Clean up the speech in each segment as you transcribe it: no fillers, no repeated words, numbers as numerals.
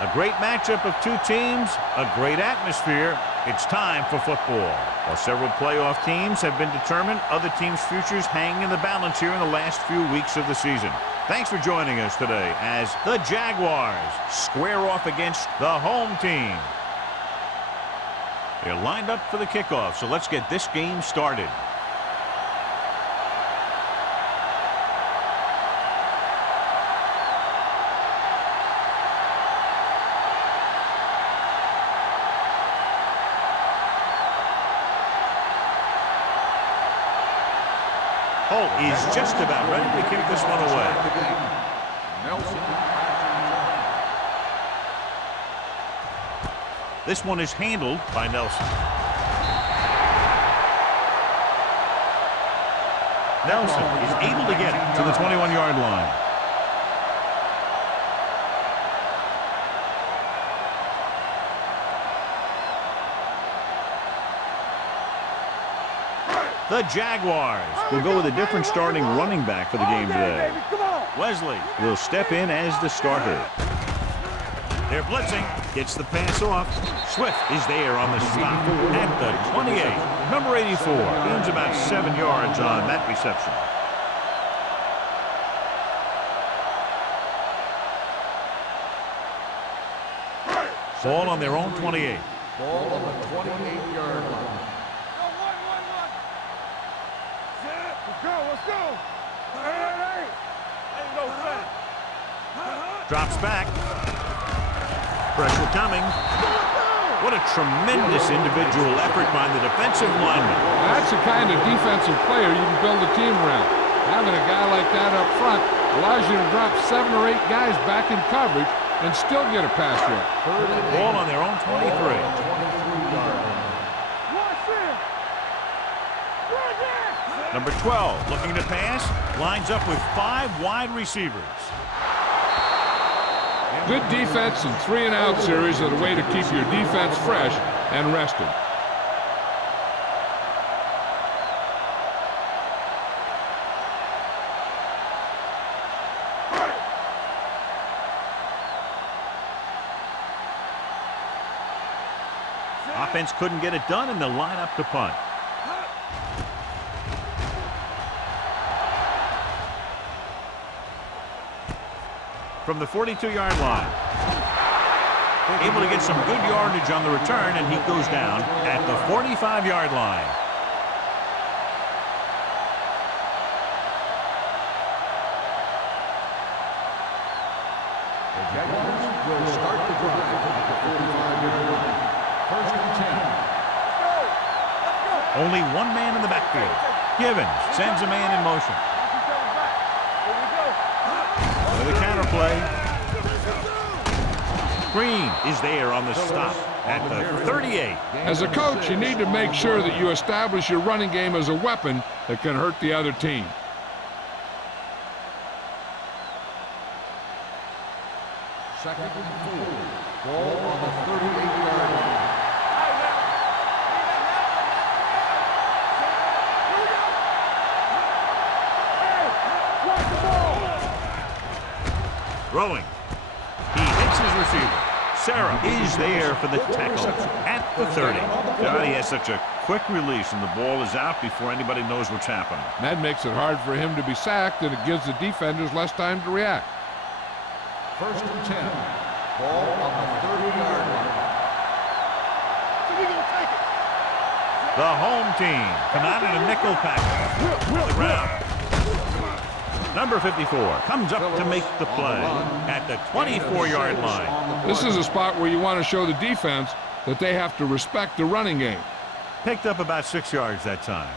A great matchup of two teams, a great atmosphere. It's time for football. While several playoff teams have been determined, other teams' futures hang in the balance here in the last few weeks of the season. Thanks for joining us today as the Jaguars square off against the home team. They're lined up for the kickoff, so let's get this game started. Holt is just about ready to kick this one away. This one is handled by Nelson. Nelson is able to get it to the 21-yard line. The Jaguars will go with a different starting running back for the game today. Wesley will step in as the starter. They're blitzing. Gets the pass off. Swift is there on the stop at the 28. Number 84 gains about 7 yards on that reception. Ball on their own 28. Ball on the 28-yard line. Let's go. Hey. Drops back. Pressure coming. What a tremendous individual effort by the defensive lineman. That's the kind of defensive player you can build a team around. Having a guy like that up front allows you to drop 7 or 8 guys back in coverage and still get a pass rush. Ball on their own 23. Number 12 looking to pass, lines up with 5 wide receivers. Good defense and 3-and-out series are the way to keep your defense fresh and rested. Offense couldn't get it done, and they'll line up to punt. From the 42-yard line. Able to get some good yardage on the return, and he goes down at the 45-yard line. The Jaguars will start the drive at the 45-yard line. First and 10. Only one man in the backfield. Givens sends a man in motion. The counter play. Green is there on the stop at the 38. As a coach, you need to make sure that you establish your running game as a weapon that can hurt the other team. Second and 4. Ball on the 38-yard line. Throwing. He hits his receiver. Sarah is there for the tackle at the 30. God, he has such a quick release, and the ball is out before anybody knows what's happening. That makes it hard for him to be sacked, and it gives the defenders less time to react. First and 10. Ball on the 30-yard line. The home team come out in a nickel package. The ground. Number 54 comes up to make the play at the 24-yard line. This is a spot where you want to show the defense that they have to respect the running game. Picked up about 6 yards that time.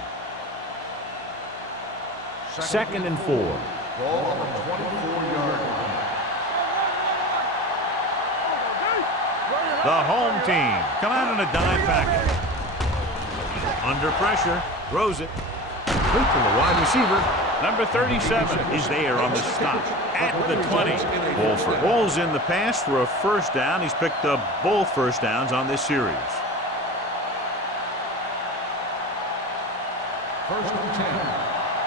Second and 4. Ball on the 24-yard line. The home team come out in a dime package. Under pressure, throws it. Quick from the wide receiver. Number 37 is there on the stop at the 20. Ball's in the pass for a first down. He's picked up both first downs on this series. First and 10.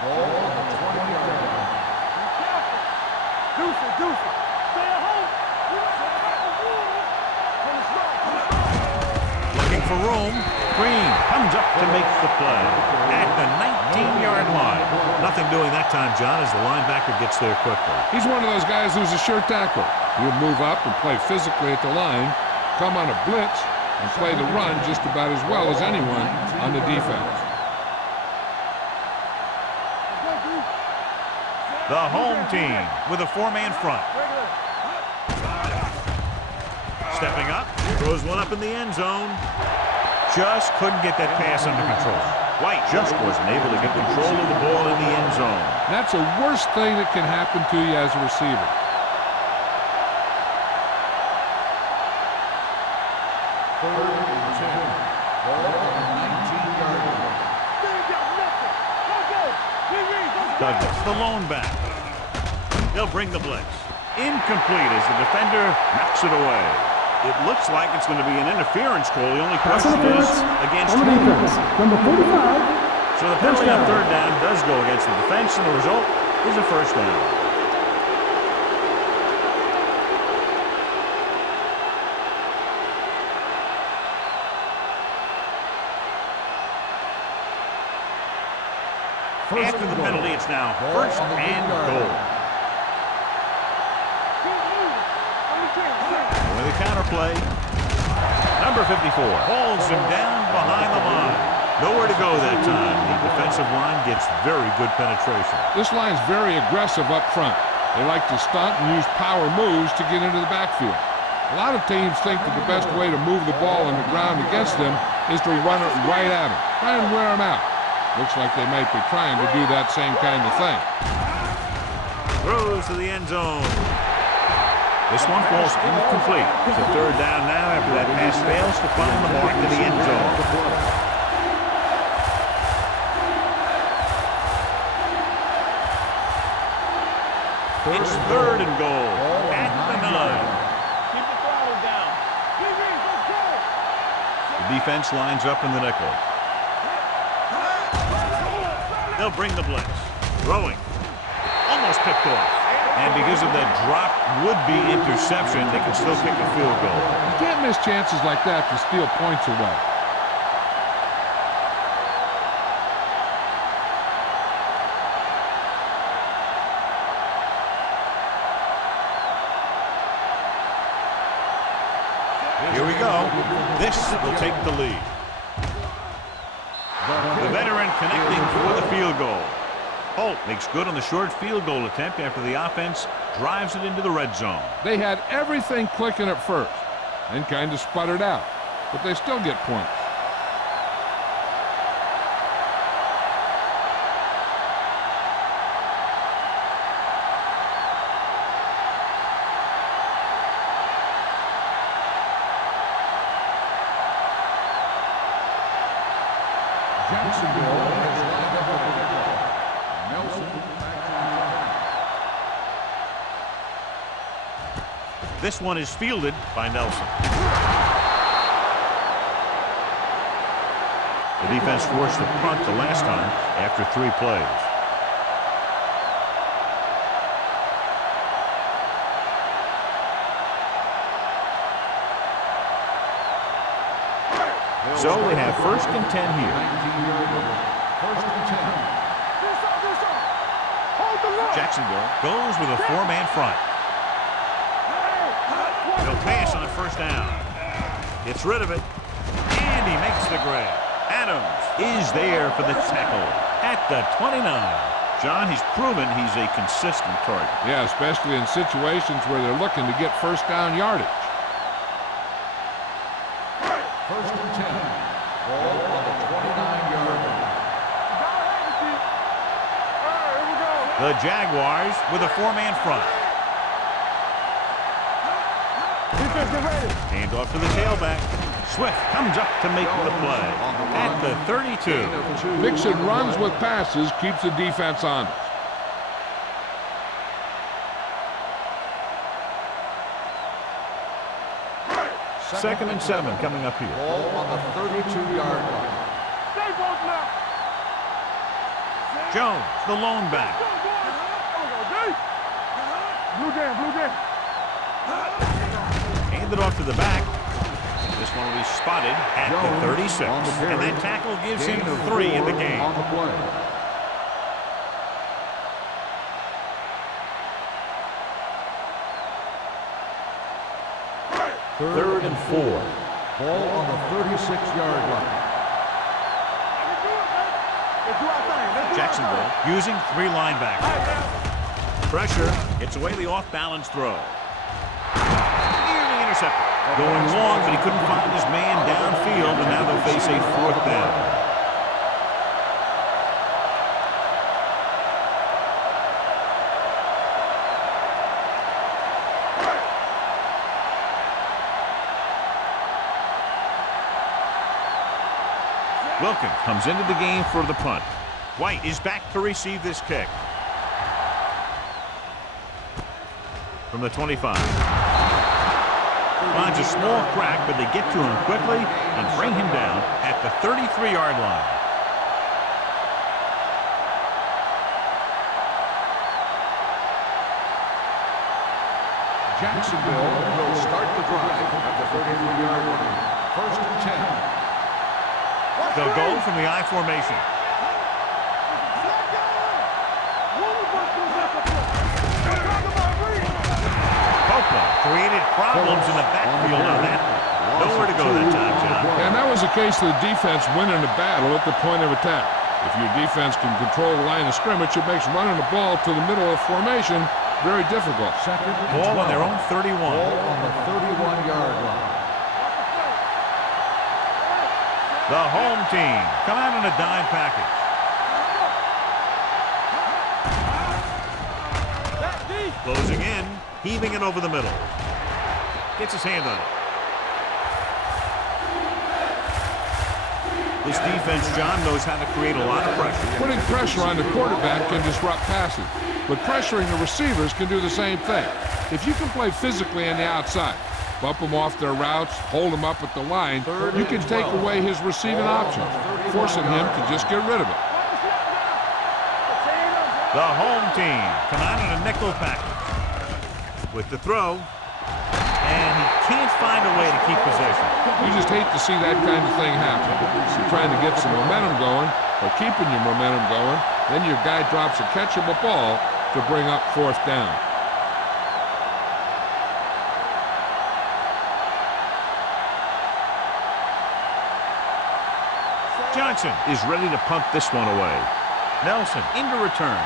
Ball on the 20-yard line. Deuce it. Stay at home. for room. Green comes up to make the play at the 19-yard line. Nothing doing that time, John, as the linebacker gets there quickly. He's one of those guys who's a sure tackler. He'll move up and play physically at the line, come on a blitz, and play the run just about as well as anyone on the defense. The home team with a four-man front. Stepping up, throws one up in the end zone. Just couldn't get that pass under control. White just wasn't able to get control of the ball in the end zone. That's the worst thing that can happen to you as a receiver. Third and 10. Ball on the 19-yard line. Douglas, the lone back. They'll bring the blitz. Incomplete as the defender knocks it away. It looks like it's going to be an interference call. The only question is against who? Number 45. So the penalty on third down does go against the defense, and the result is a first down. After the penalty, it's now first and goal. With a counter play, number 54 hauls him down behind the line. Nowhere to go that time. The defensive line gets very good penetration. This line's very aggressive up front. They like to stunt and use power moves to get into the backfield. A lot of teams think that the best way to move the ball on the ground against them is to run it right at them, try and wear them out. Looks like they might be trying to do that same kind of thing. Throws to the end zone. This one falls incomplete. It's a third down now after that pass fails to find the mark to the end zone. It's third and goal at the 9. Keep the throttle down. The defense lines up in the nickel. They'll bring the blitz. Throwing. Almost picked off. And because of that drop would-be interception, they can still kick a field goal. You can't miss chances like that to steal points away. Here we go. This will take the lead. The veteran connecting for the field goal. Holt makes good on the short field goal attempt after the offense drives it into the red zone. They had everything clicking at first and kind of sputtered out, but they still get points. Jacksonville has lined up with the ball. Nelson back to the This one is fielded by Nelson. The defense forced the punt the last time after 3 plays. So they have first and 10 here. 19-yard line. First and 10. Hold the line. Jacksonville goes with a 4-man front. He'll pass on a first down. Gets rid of it. And he makes the grab. Adams is there for the tackle at the 29. John, he's proven he's a consistent target. Yeah, especially in situations where they're looking to get first down yardage. First and 10. Ball on the 29-yard line. The Jaguars with a 4-man front. Hand off to the tailback. Swift comes up to make the play at the 32. Mixing runs with passes keeps the defense honest. Second and 7 coming up here. Ball on the 32-yard line. Jones, the lone back. Handed off to the back. This one will be spotted at the 36. And that tackle gives him 3 in the game. On the play. Third and 4. Ball on the 36-yard line. Jacksonville using 3 linebackers. Pressure gets away the off-balance throw. Nearly intercepted. Going long, but he couldn't find his man downfield, and now they'll face a 4th down. Wilkins comes into the game for the punt. White is back to receive this kick. From the 25. Finds a small crack, but they get to him quickly and bring him down at the 33-yard line. Jacksonville will start the drive at the 33-yard line. First and 10. They'll go from the I formation. Copeland created problems in the backfield on that one. Nowhere to go that time, John. And that was the case of the defense winning the battle at the point of attack. If your defense can control the line of scrimmage, it makes running the ball to the middle of the formation very difficult. Second and Ball 12. on their own 31. Ball on the 31-yard line. The home team come out in a dime package. Closing in, heaving it over the middle. Gets his hand on it. This defense, John, knows how to create a lot of pressure. Putting pressure on the quarterback can disrupt passes, but pressuring the receivers can do the same thing. If you can play physically on the outside, bump them off their routes, hold them up at the line, you can take away his receiving options, forcing him to just get rid of it. The home team come out in a nickel package with the throw, and he can't find a way to keep possession. You just hate to see that kind of thing happen. You're trying to get some momentum going, or keeping your momentum going, then your guy drops a catchable ball to bring up 4th down. Johnson is ready to punt this one away. Nelson into return.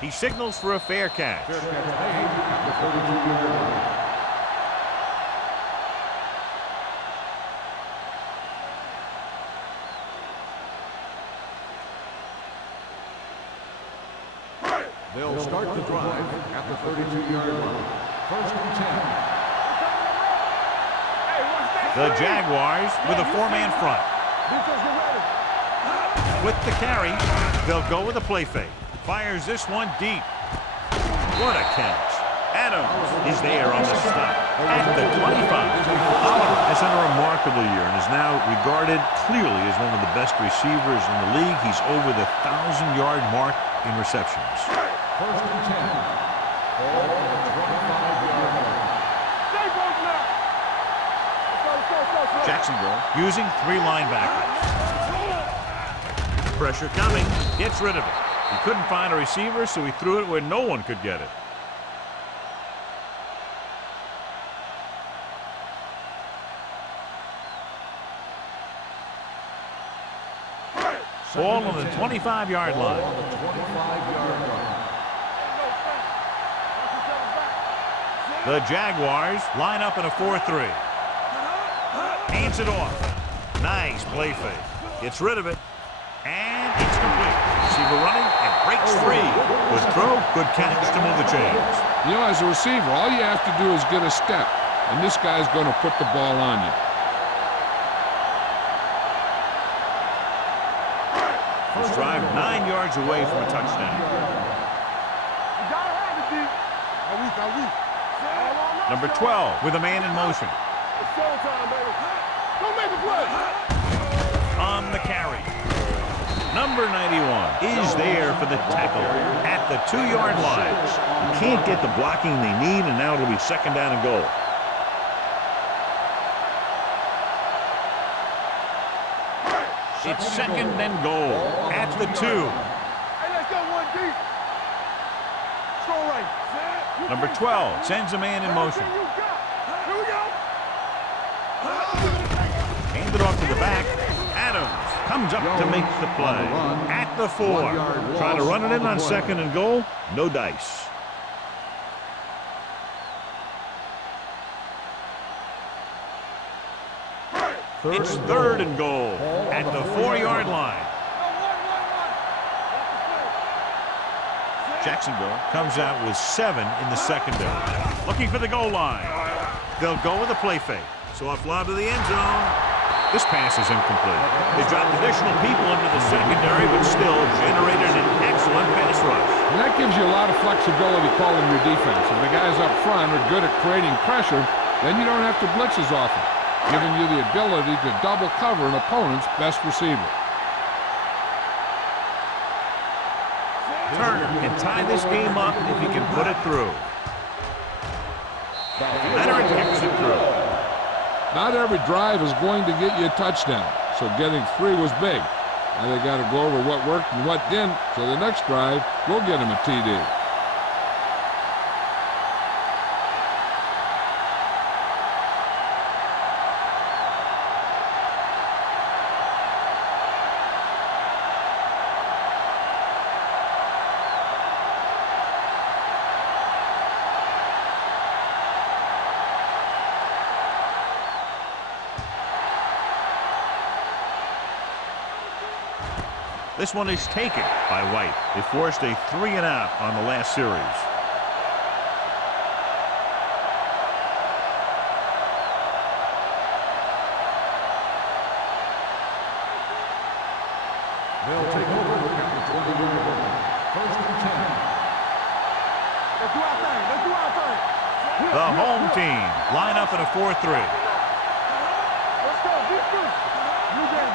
He signals for a fair catch. Fair catch made at the 32-yard line. They'll start the drive at the 32-yard line. First and 10. The Jaguars with a 4-man front. With the carry, they'll go with a play fake. Fires this one deep. What a catch. Adams is there on the stop at the 25. Oliver has had a remarkable year and is now regarded clearly as one of the best receivers in the league. He's over the 1,000-yard mark in receptions. First and 10. Ball on the 25-yard line. Jacksonville using 3 linebackers. Pressure coming. Gets rid of it. He couldn't find a receiver, so he threw it where no one could get it. Ball on the 25-yard line. On the 25-yard line. The Jaguars line up in a 4-3. Hands it off. Nice play fake. Gets rid of it. And it's complete. Receiver running and breaks free. Good throw, good catch to move the chains. You know, as a receiver, all you have to do is get a step, and this guy's going to put the ball on you. This drive 9 yards away from a touchdown. Number 12 with a man in motion. On the carry. Number Number 91 is there for the tackle at the 2-yard line. You can't get the blocking they need, and now it'll be second down and goal. It's second and goal at the 2. Hey, let's go one deep. Strong right. Number 12 sends a man in motion. Here we go. Hand it off to the back. Adams comes up to make the play at the 4. Trying to run it in on second and goal. No dice. It's third and goal at the 4-yard line. Jacksonville comes out with 7 in the secondary. Looking for the goal line. They'll go with a play fake. Soft lob to the end zone. This pass is incomplete. They dropped additional people into the secondary, but still generated an excellent pass rush. And that gives you a lot of flexibility calling your defense. If the guys up front are good at creating pressure, then you don't have to blitz as often, giving you the ability to double cover an opponent's best receiver. Turner can tie this game up if he can put it through. Leonard kicks it through. Not every drive is going to get you a touchdown, so getting 3 was big. Now they got to go over what worked and what didn't, so the next drive will get him a TD. This one is taken by White. They forced a 3-and-out on the last series. They'll take over at the 20-yard line. First and 10. Let's do our thing. Let's do our thing. The home team line up in a 4-3. Let's go. You get.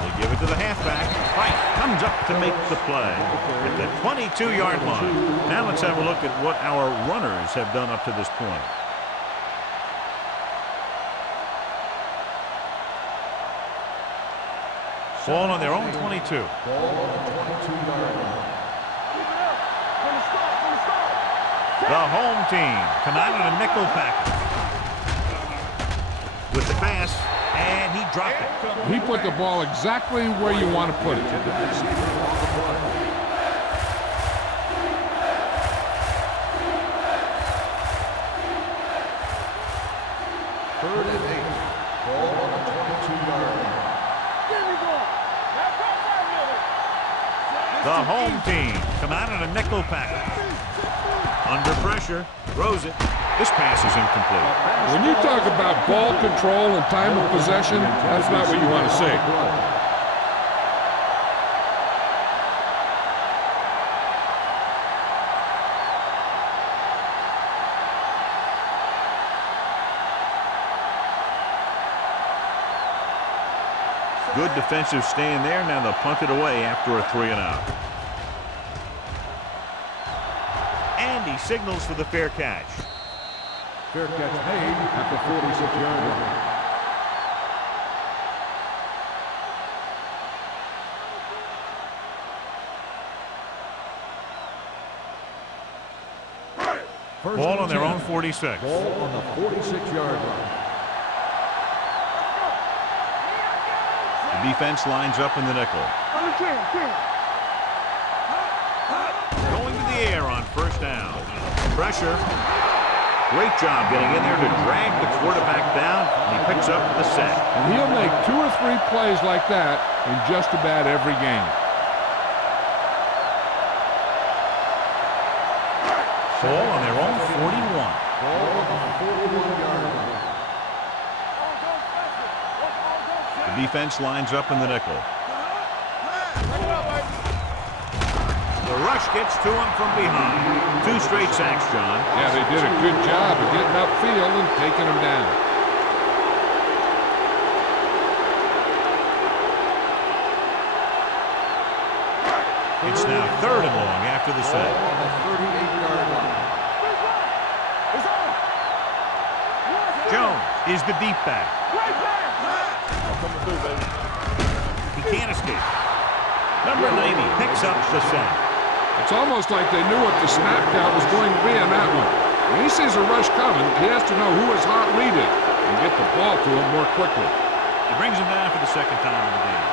They give it to the halfback. White comes up to make the play at the 22-yard line. Now let's have a look at what our runners have done up to this point. Ball on their own 22. Ball on the 22-yard line. The home team come out in a nickel package. With the pass, and he dropped it. He put the ball exactly where you want to put it. Third and 8. Ball on the 22-yard line. The home team come out in a nickel package. Under pressure, throws it. This pass is incomplete. When you talk about ball control and time of possession, that's not what you want to say. Good defensive stand there. Now they'll punt it away after a 3-and-out. And he signals for the fair catch. Fair catch made at the 46-yard line. Ball on their own 46. Ball on the 46-yard line. The defense lines up in the nickel. Going to the air on first down. Pressure. Great job getting in there to drag the quarterback down, and he picks up the sack. And he'll make 2 or 3 plays like that in just about every game. Ball on their own 41. Ball on the 41-yard line. The defense lines up in the nickel. The rush gets to him from behind. 2 straight sacks, John. Yeah, they did a good job of getting upfield and taking him down. It's now 3rd and long after the set. On the 38-yard line. Jones is the deep back. He can't escape. Number 90 picks up the sack. It's almost like they knew what the snap count was going to be in that one. When he sees a rush coming, he has to know who his hot read is and get the ball to him more quickly. He brings him down for the 2nd time in the game.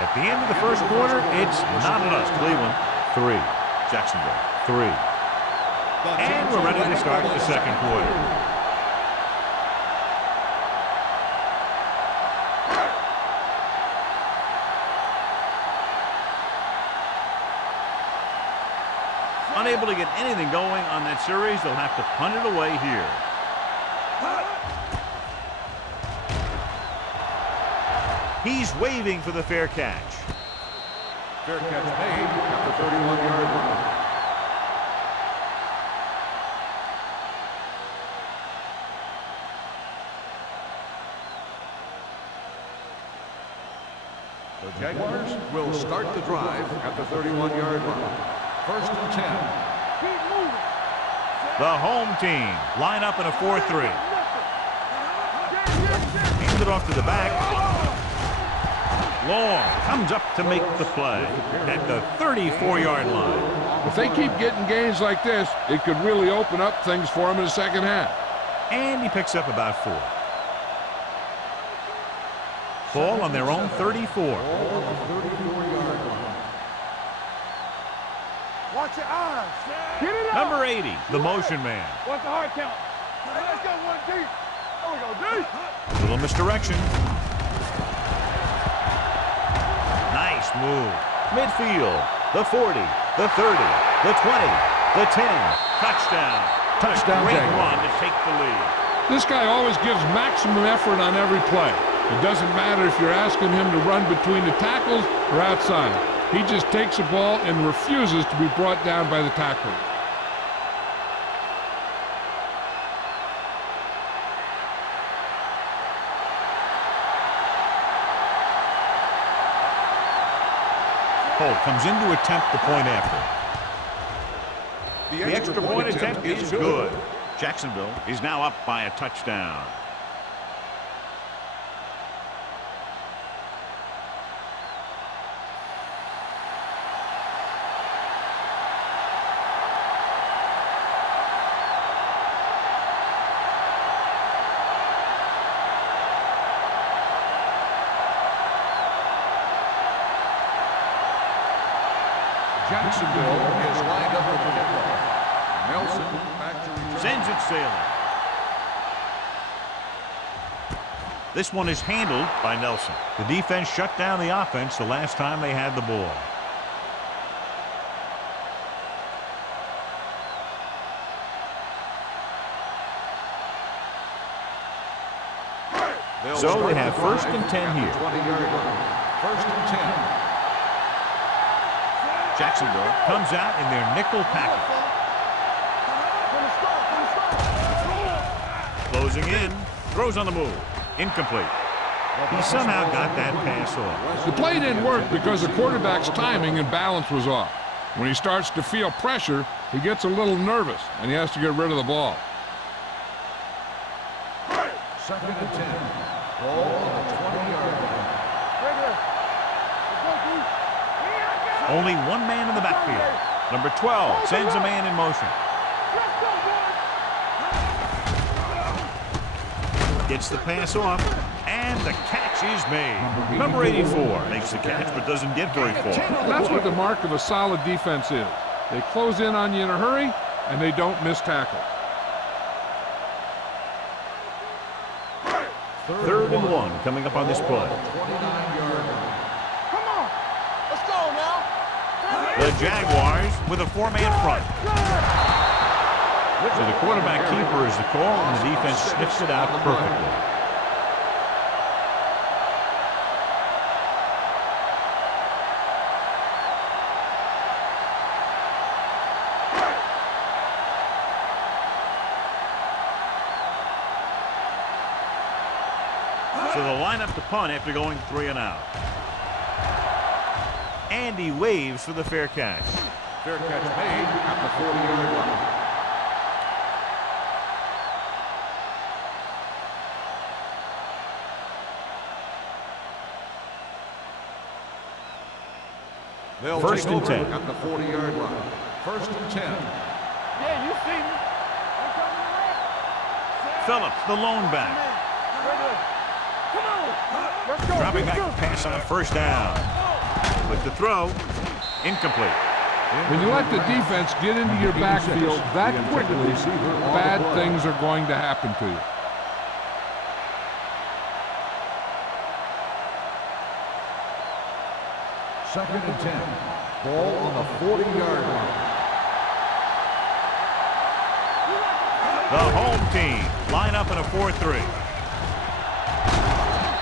At the end of the 1st quarter, it's not enough. Cleveland, 3. Jacksonville, 3. And we're ready to start the 2nd quarter. Unable to get anything going on that series, they'll have to punt it away here. He's waving for the fair catch. Fair catch made at the 31-yard line. The Jaguars will start the drive at the 31-yard line. 1st and 10. The home team line up in a 4-3. Hands it off to the back. Long comes up to make the play at the 34-yard line. If they keep getting gains like this, it could really open up things for them in the 2nd half. And he picks up about 4. Ball on their own 34. On the 34-yard line. Watch your eyes. Get it up. Number 80, the motion man. Watch the hard count. Hey, let's go one deep. There we go, deep. Little misdirection. Nice move. Midfield. The 40, the 30, the 20, the 10. Touchdown. Touchdown, Great Jaguars. run to take the lead. This guy always gives maximum effort on every play. It doesn't matter if you're asking him to run between the tackles or outside. He just takes the ball and refuses to be brought down by the tackler. Holt comes in to attempt the point after. The extra point attempt is good. Jacksonville is now up by a touchdown. Jacksonville is lined up with the kickoff. Nelson back to return. Sends it sailing. This one is handled by Nelson. The defense shut down the offense the last time they had the ball. So they have 1st and 10 here. 20-yard line. 1st and 10. Jacksonville comes out in their nickel package. Closing in, throws on the move. Incomplete. He somehow got that pass off. The play didn't work because the quarterback's timing and balance was off. When he starts to feel pressure, he gets a little nervous, and he has to get rid of the ball. 2nd and 10. Ball on the 20-yard line. Only one man in the backfield. Number 12 sends a man in motion. Gets the pass off, and the catch is made. Number 84 makes the catch but doesn't get very far. That's what the mark of a solid defense is. They close in on you in a hurry, and they don't miss tackle. 3rd and 1 coming up on this play. 29-yard line. Come on. Let's go now. The Jaguars with a 4-man front. So the quarterback keeper is the call, and the defense sniffs it out perfectly. So they'll line up to punt after going 3 and out. And he waves for the fair catch. Fair catch made at the 40-yard line. They'll First and 10 at the 40-yard line. First and 10. Yeah, you see me. Phillips, the lone back. Come on. Let's go. Dropping let's back go. pass on first down. With the throw, incomplete. When you let the defense get into your backfield that quickly, bad things are going to happen to you. Second and 10. Ball on the 40-yard line. The home team line up in a 4-3.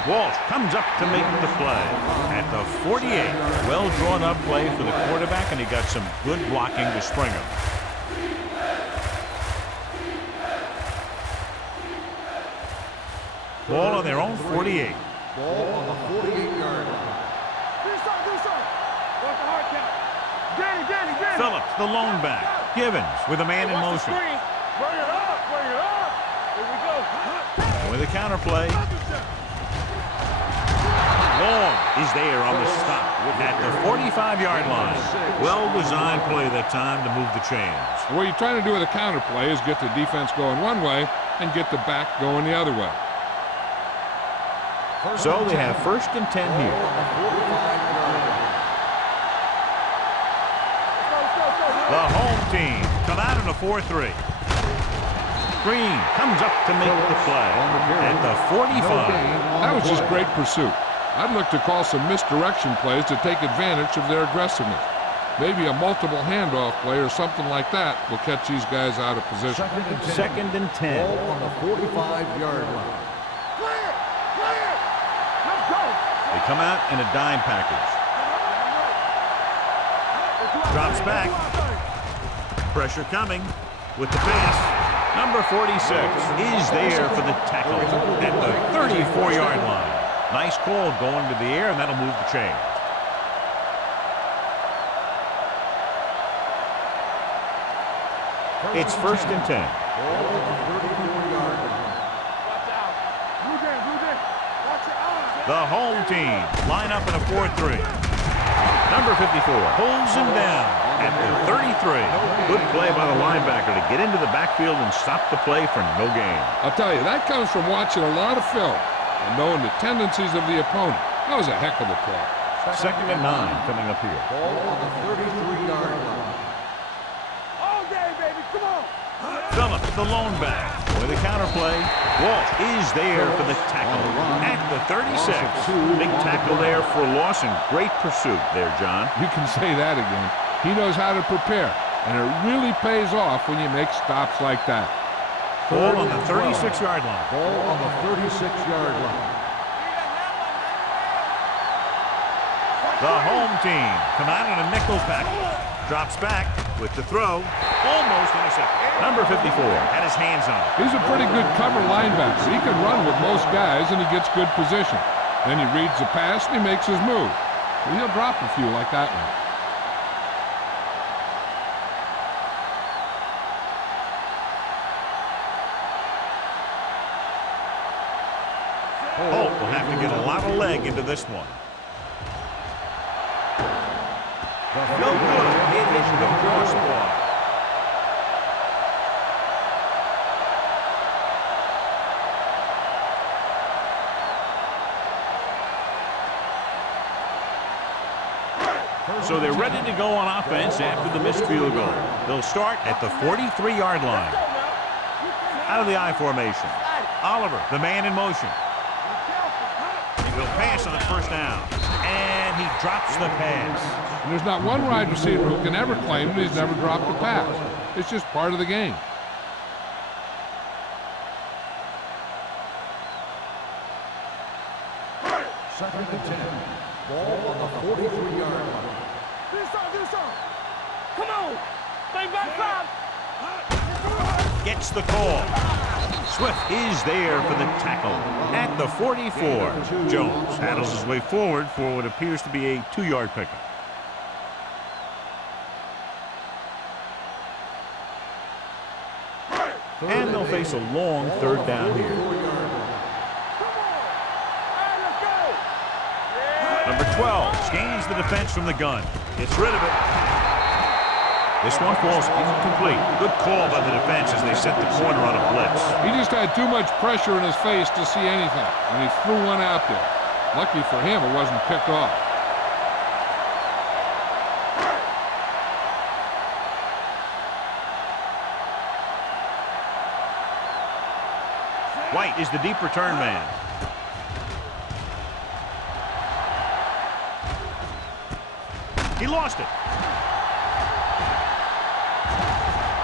Walsh comes up to make the play at the 48. Well drawn up play for the quarterback, and he got some good blocking to spring him. Ball on their own 48. Ball on the 48-yard line. Do something. What's the hard count? Danny. Phillips, the lone back. Givens with a man in motion. Bring it up. Here we go. With a counter play. Long is there on the stop at the 45-yard line. Well-designed play that time to move the chains. What you're trying to do with a counter play is get the defense going one way and get the back going the other way. So they have first and 10 here. The home team come out in a 4-3. Green comes up to make the play at the 45. That was just great pursuit. I'd look to call some misdirection plays to take advantage of their aggressiveness. Maybe a multiple handoff play or something like that will catch these guys out of position. Second and 10. Ball on the 45-yard line. Clear. Let's go. They come out in a dime package. Drops back. Pressure coming with the pass. Number 46 is there for the tackle at the 34-yard line. Nice call going to the air, and that'll move the chain. It's first and 10. Ball on the 34-yard line. Watch out. Blue Jay. Watch your eyes. The home team line up in a 4-3. Number 54 pulls him down at the 33. Good play by the linebacker to get into the backfield and stop the play for no gain. I'll tell you, that comes from watching a lot of film and knowing the tendencies of the opponent. That was a heck of a play. Second and 9 coming up here. Ball on the 33-yard line. All day, baby. Come on. Phillips, the lone back. With a counter play, Walsh is there for the tackle at the 36. Big tackle there for a loss and great pursuit there, John. You can say that again. He knows how to prepare, and it really pays off when you make stops like that. Ball on the 36-yard line. Ball on the 36-yard line. The home team come out in a nickel package. Drops back with the throw. Almost intercepted. Number 54 had his hands on it. He's a pretty good cover linebacker. He can run with most guys, and he gets good position. Then he reads the pass, and he makes his move. Well, he'll drop a few like that one. Holt will have to get a lot of leg into this one. No good. It hit the crossbar. So they're ready to go on offense after the missed field goal. They'll start at the 43-yard line. Out of the I formation. Oliver, the man in motion. He'll pass on the first down. And he drops the pass. And there's not one wide receiver who can ever claim that he's never dropped a pass. It's just part of the game. Second and 10. Ball on the 43-yard line. Do something. Come on. Stay back five. gets the call. Swift is there for the tackle at the 44. Jones paddles his way forward for what appears to be a 2-yard pickup. And they'll face a long 3rd down here. Number 12 scans the defense from the gun. Gets rid of it. This one falls incomplete. Good call by the defense as they set the corner on a blitz. He just had too much pressure in his face to see anything, and he threw one out there. Lucky for him, it wasn't picked off. White is the deep return man. He lost it.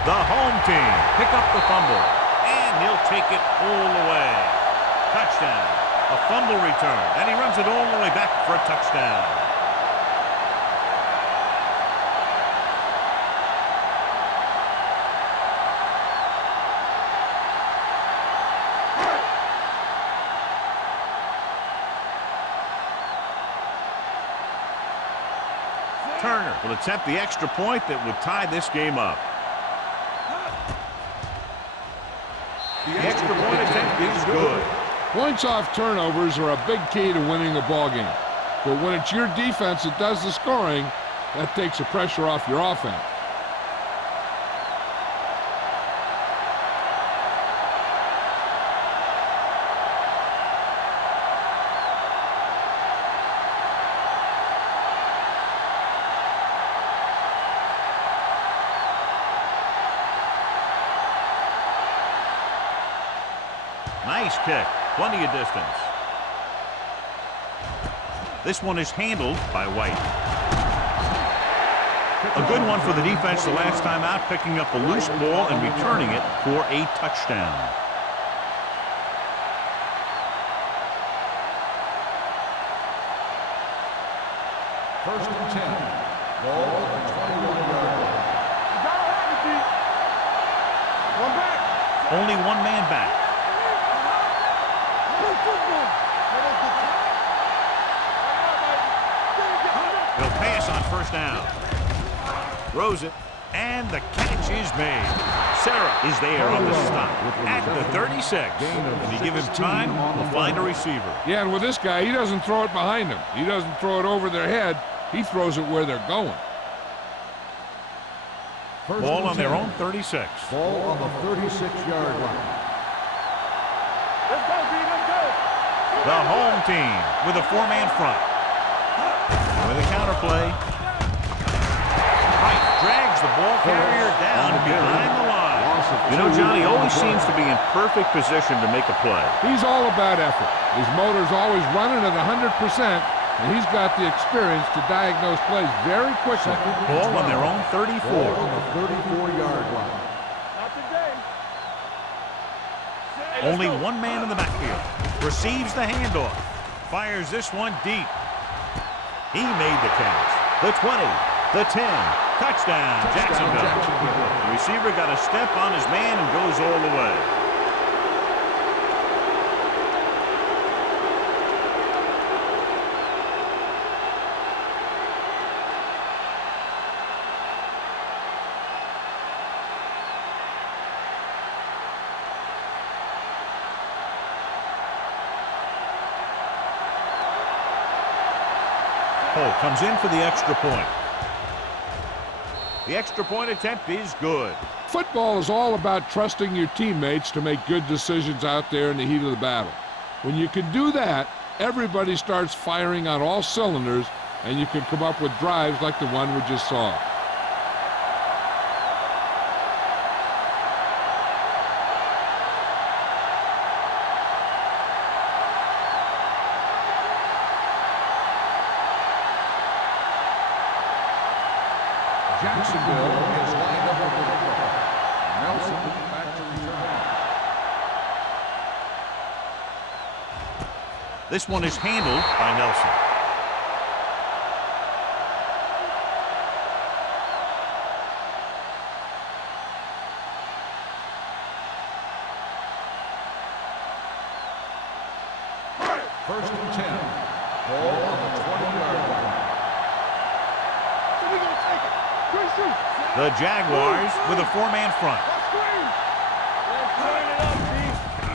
The home team pick up the fumble, and he'll take it all the way. Touchdown. A fumble return, and he runs it all the way back for a touchdown. Turner will attempt the extra point that would tie this game up. The extra point attempt is good. Points off turnovers are a big key to winning a ball game. But when it's your defense that does the scoring, that takes the pressure off your offense. Nice kick. Plenty of distance. This one is handled by White. A good one for the defense the last time out, picking up a loose ball and returning it for a touchdown. First and 10. Ball at the 21-yard line. One back. Only one man back. He'll pass on first down. Throws it, and the catch is made. Sarah is there on the stop at the 36. When you give him time, he'll find a receiver. Yeah, and with this guy, he doesn't throw it behind him. He doesn't throw it over their head. He throws it where they're going. Ball on their own 36. Ball on the 36-yard line. Let's go, B, let's go. The home team with a 4-man front. With a counterplay. Wright drags the ball carrier down behind the line. You know, Johnny always seems to be in perfect position to make a play. He's all about effort. His motor's always running at 100%, and he's got the experience to diagnose plays very quickly. Ball on their own 34. Ball on the 34-yard line. Not today. Only one man in the backfield. Receives the handoff. Fires this one deep. He made the catch. The 20, the 10. Touchdown, Jacksonville. The receiver got a step on his man and goes all the way. Cole comes in for the extra point. The extra point attempt is good. Football is all about trusting your teammates to make good decisions out there in the heat of the battle. When you can do that, everybody starts firing on all cylinders, and you can come up with drives like the one we just saw. Jacksonville is lined up with the football. Nelson back to return. This one is handled by Nelson. First and 10. Ball on the 20-yard line. So we gonna take it. Quick shoot. The Jaguars with a four-man front.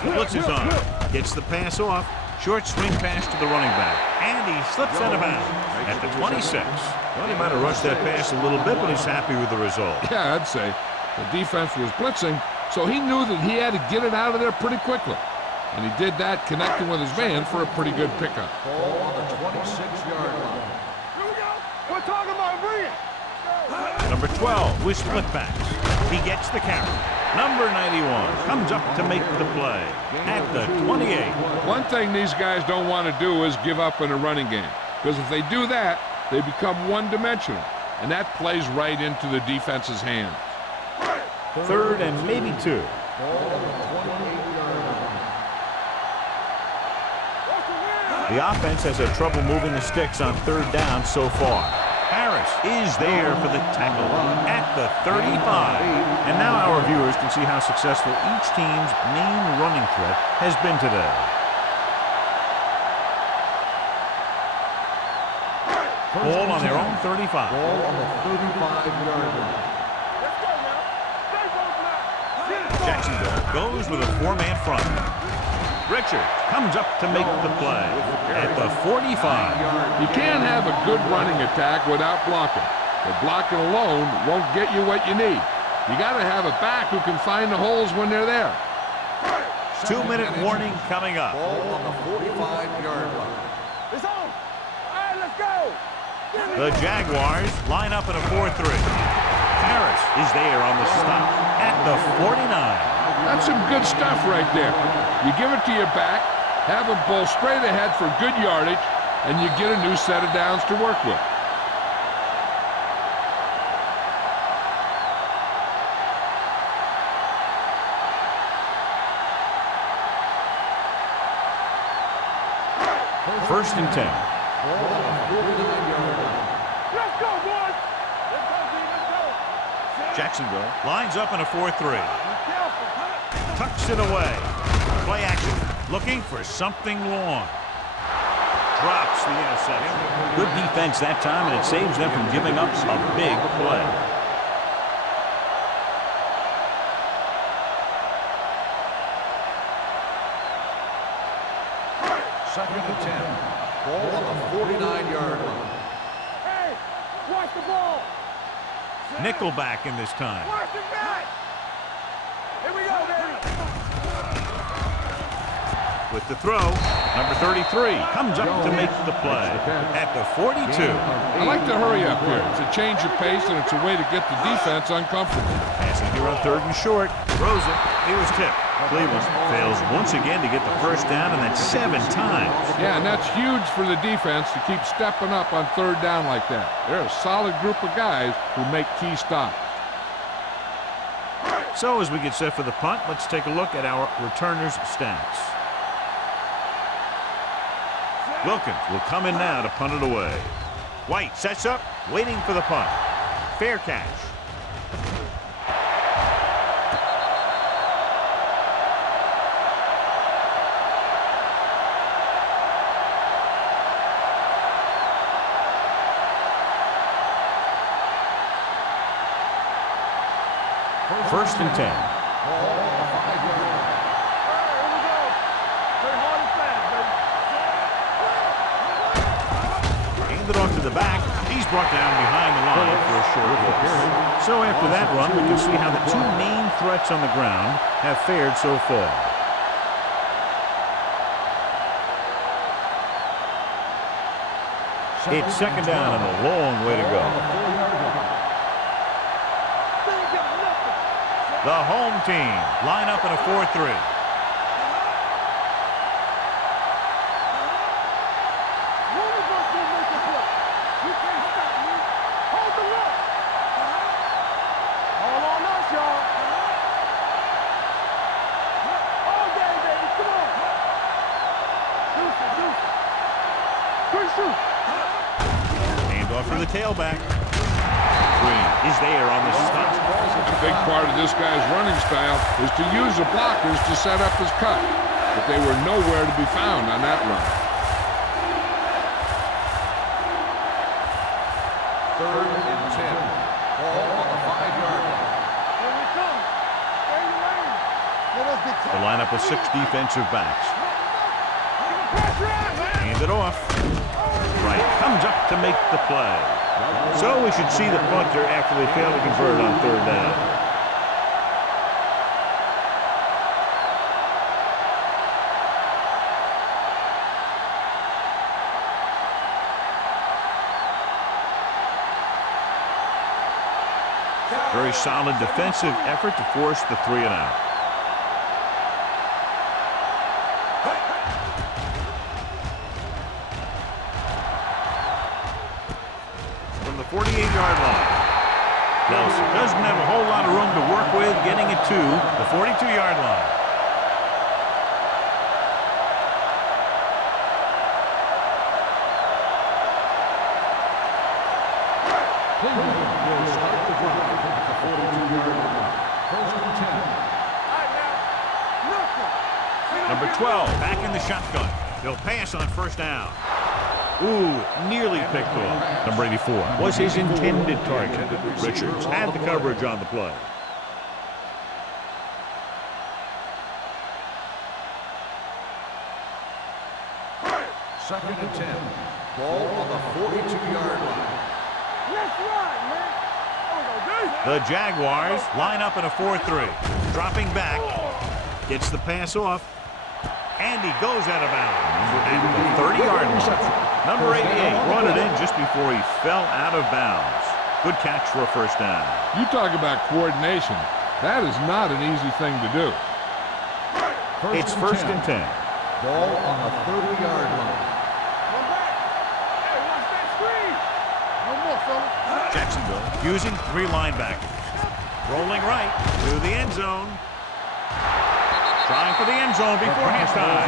Blitz is on. Gets the pass off. Short swing pass to the running back. And he slips out of bounds at the 26. Well, he might have rushed that pass a little bit, but he's happy with the result. Yeah, I'd say. The defense was blitzing, so he knew that he had to get it out of there pretty quickly. And he did that connecting with his man for a pretty good pickup. Ball on the 26-yard line. Here we go. We're talking about bringing. Number 12 with split backs. He gets the carry. Number 91 comes up to make the play at the 28. One thing these guys don't want to do is give up in a running game, because if they do that, they become one-dimensional, and that plays right into the defense's hands. Third and maybe 2. The offense has had trouble moving the sticks on third down so far. Harris is there for the tackle at the 35. And now our viewers can see how successful each team's main running threat has been today. Ball on their own 35. Ball on the 35-yard line. Let's go now. Stay both now. Jacksonville goes with a four-man front. Richard comes up to make the play at the 45. You can't have a good running attack without blocking. But blocking alone won't get you what you need. You got to have a back who can find the holes when they're there. 2-minute warning coming up. Ball on the 45-yard line. It's on. All right, let's go. The Jaguars line up in a 4-3. Harris is there on the stop at the 49. That's some good stuff right there. You give it to your back, have him pull straight ahead for good yardage, and you get a new set of downs to work with. First and 10. Ball on the 49-yard line. Let's go, boys. Let's go, D. Let's go. Jacksonville lines up in a 4-3. Be careful. Tucks it away. Play action. Looking for something long. Drops the interception. Good defense that time, and it saves them from giving up a big play. Second and 10. Ball on the 49-yard line. Hey, watch the ball. Nickelback in this time. Watch the back. Here we go, baby. With the throw, number 33 comes up to make the play at the 42. I like to hurry up here. It's a change of pace, and it's a way to get the defense uncomfortable. Passing here on 3rd and short. Throws it. He was tipped. Cleveland fails once again to get the first down, and that's 7 times. Yeah, and that's huge for the defense to keep stepping up on 3rd down like that. They're a solid group of guys who make key stops. So as we get set for the punt, let's take a look at our returners' stats. Wilkins will come in now to punt it away. White sets up, waiting for the punt. Fair catch. First and 10. Here we go. Play hard and fast, baby. Handed off to the back. He's brought down behind the line for a short loss. So after that run, we can see how the two main threats on the ground have fared so far. It's second down and a long way to go. The home team line up in a 4-3. Hand off to the tailback. Green is there on the stop. A big part of this guy's running style is to use the blockers to set up his cut, but they were nowhere to be found on that run. line up with 6 defensive backs. Hand it off. Right, comes up to make the play. So we should see the punter after they fail to convert on 3rd down. Very solid defensive effort to force the 3 and out. From the 48-yard line. Nelson doesn't have a whole lot of room to work with, getting it to the 42-yard line. Number 12, back in the shotgun. They'll pass on 1st down. Ooh, nearly picked off. Number 84 was his intended target. Richards had the coverage on the play. Second and 10. Ball on the 42-yard line. Let's run, man. The Jaguars line up in a 4-3. Dropping back. Gets the pass off. And he goes out of bounds at the 30-yard line. Number 88 brought it in just before he fell out of bounds. Good catch for a 1st down. You talk about coordination. That is not an easy thing to do. It's 1st and 10. Ball on the 30-yard line. Hey, watch that screen. No more, fella. Jacksonville using 3 linebackers. Rolling right to the end zone. Trying for the end zone before halftime.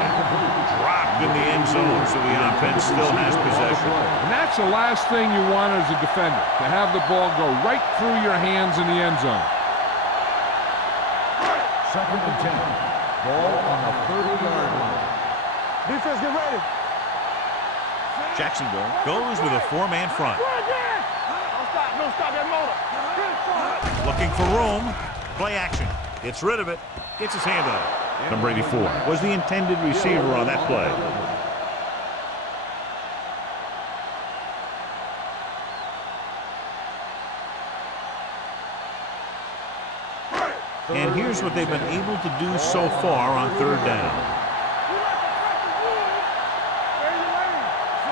Dropped in the end zone, so the offense still has possession. And that's the last thing you want as a defender, to have the ball go right through your hands in the end zone. Second and 10. Ball on the 30-yard line. Defense, get ready. Jacksonville goes with a 4-man front. Don't stop that motor. Looking for room. Play action. Gets rid of it. Gets his hand on it. Number 84 was the intended receiver on that play. And here's what they've been able to do so far on 3rd down.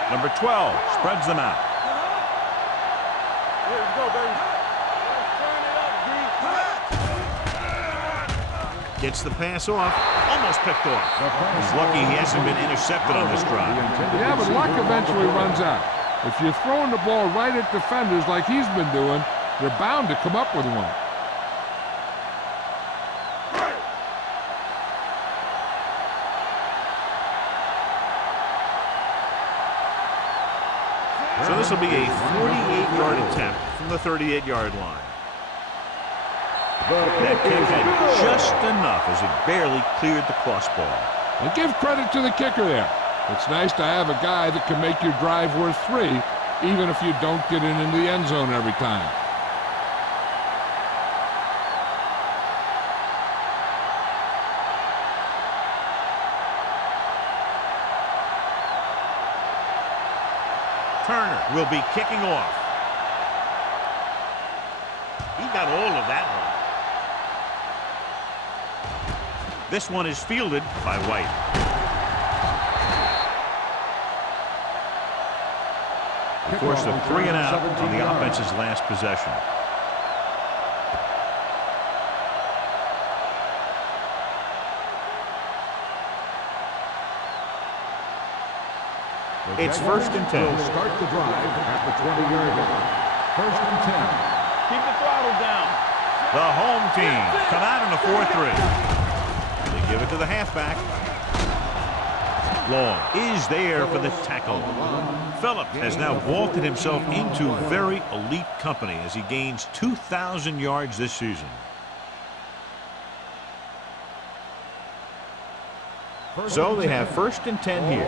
Number 12 spreads them out. Let's go, baby. Turn it up, D. Gets the pass off. Almost picked off. He's lucky he hasn't been intercepted on this drive. Yeah, but luck eventually runs out. If you're throwing the ball right at defenders like he's been doing, you're bound to come up with one. So this will be a 48-yard attempt from the 38-yard line. That kick had just enough as it barely cleared the crossbar. And give credit to the kicker there. It's nice to have a guy that can make your drive worth 3, even if you don't get it into the end zone every time. Turner will be kicking off. He got all of that one. This one is fielded by White. Forced a 3 and out on the offense's last possession. It's 1st and 10. Will start the drive at the 20-yard line. 1st and 10. Keep the throttle down. The home team come out in a 4-3. They give it to the halfback. Long is there for the tackle. Phillips has now vaulted himself into very elite company as he gains 2,000 yards this season. So they have 1st and 10 here.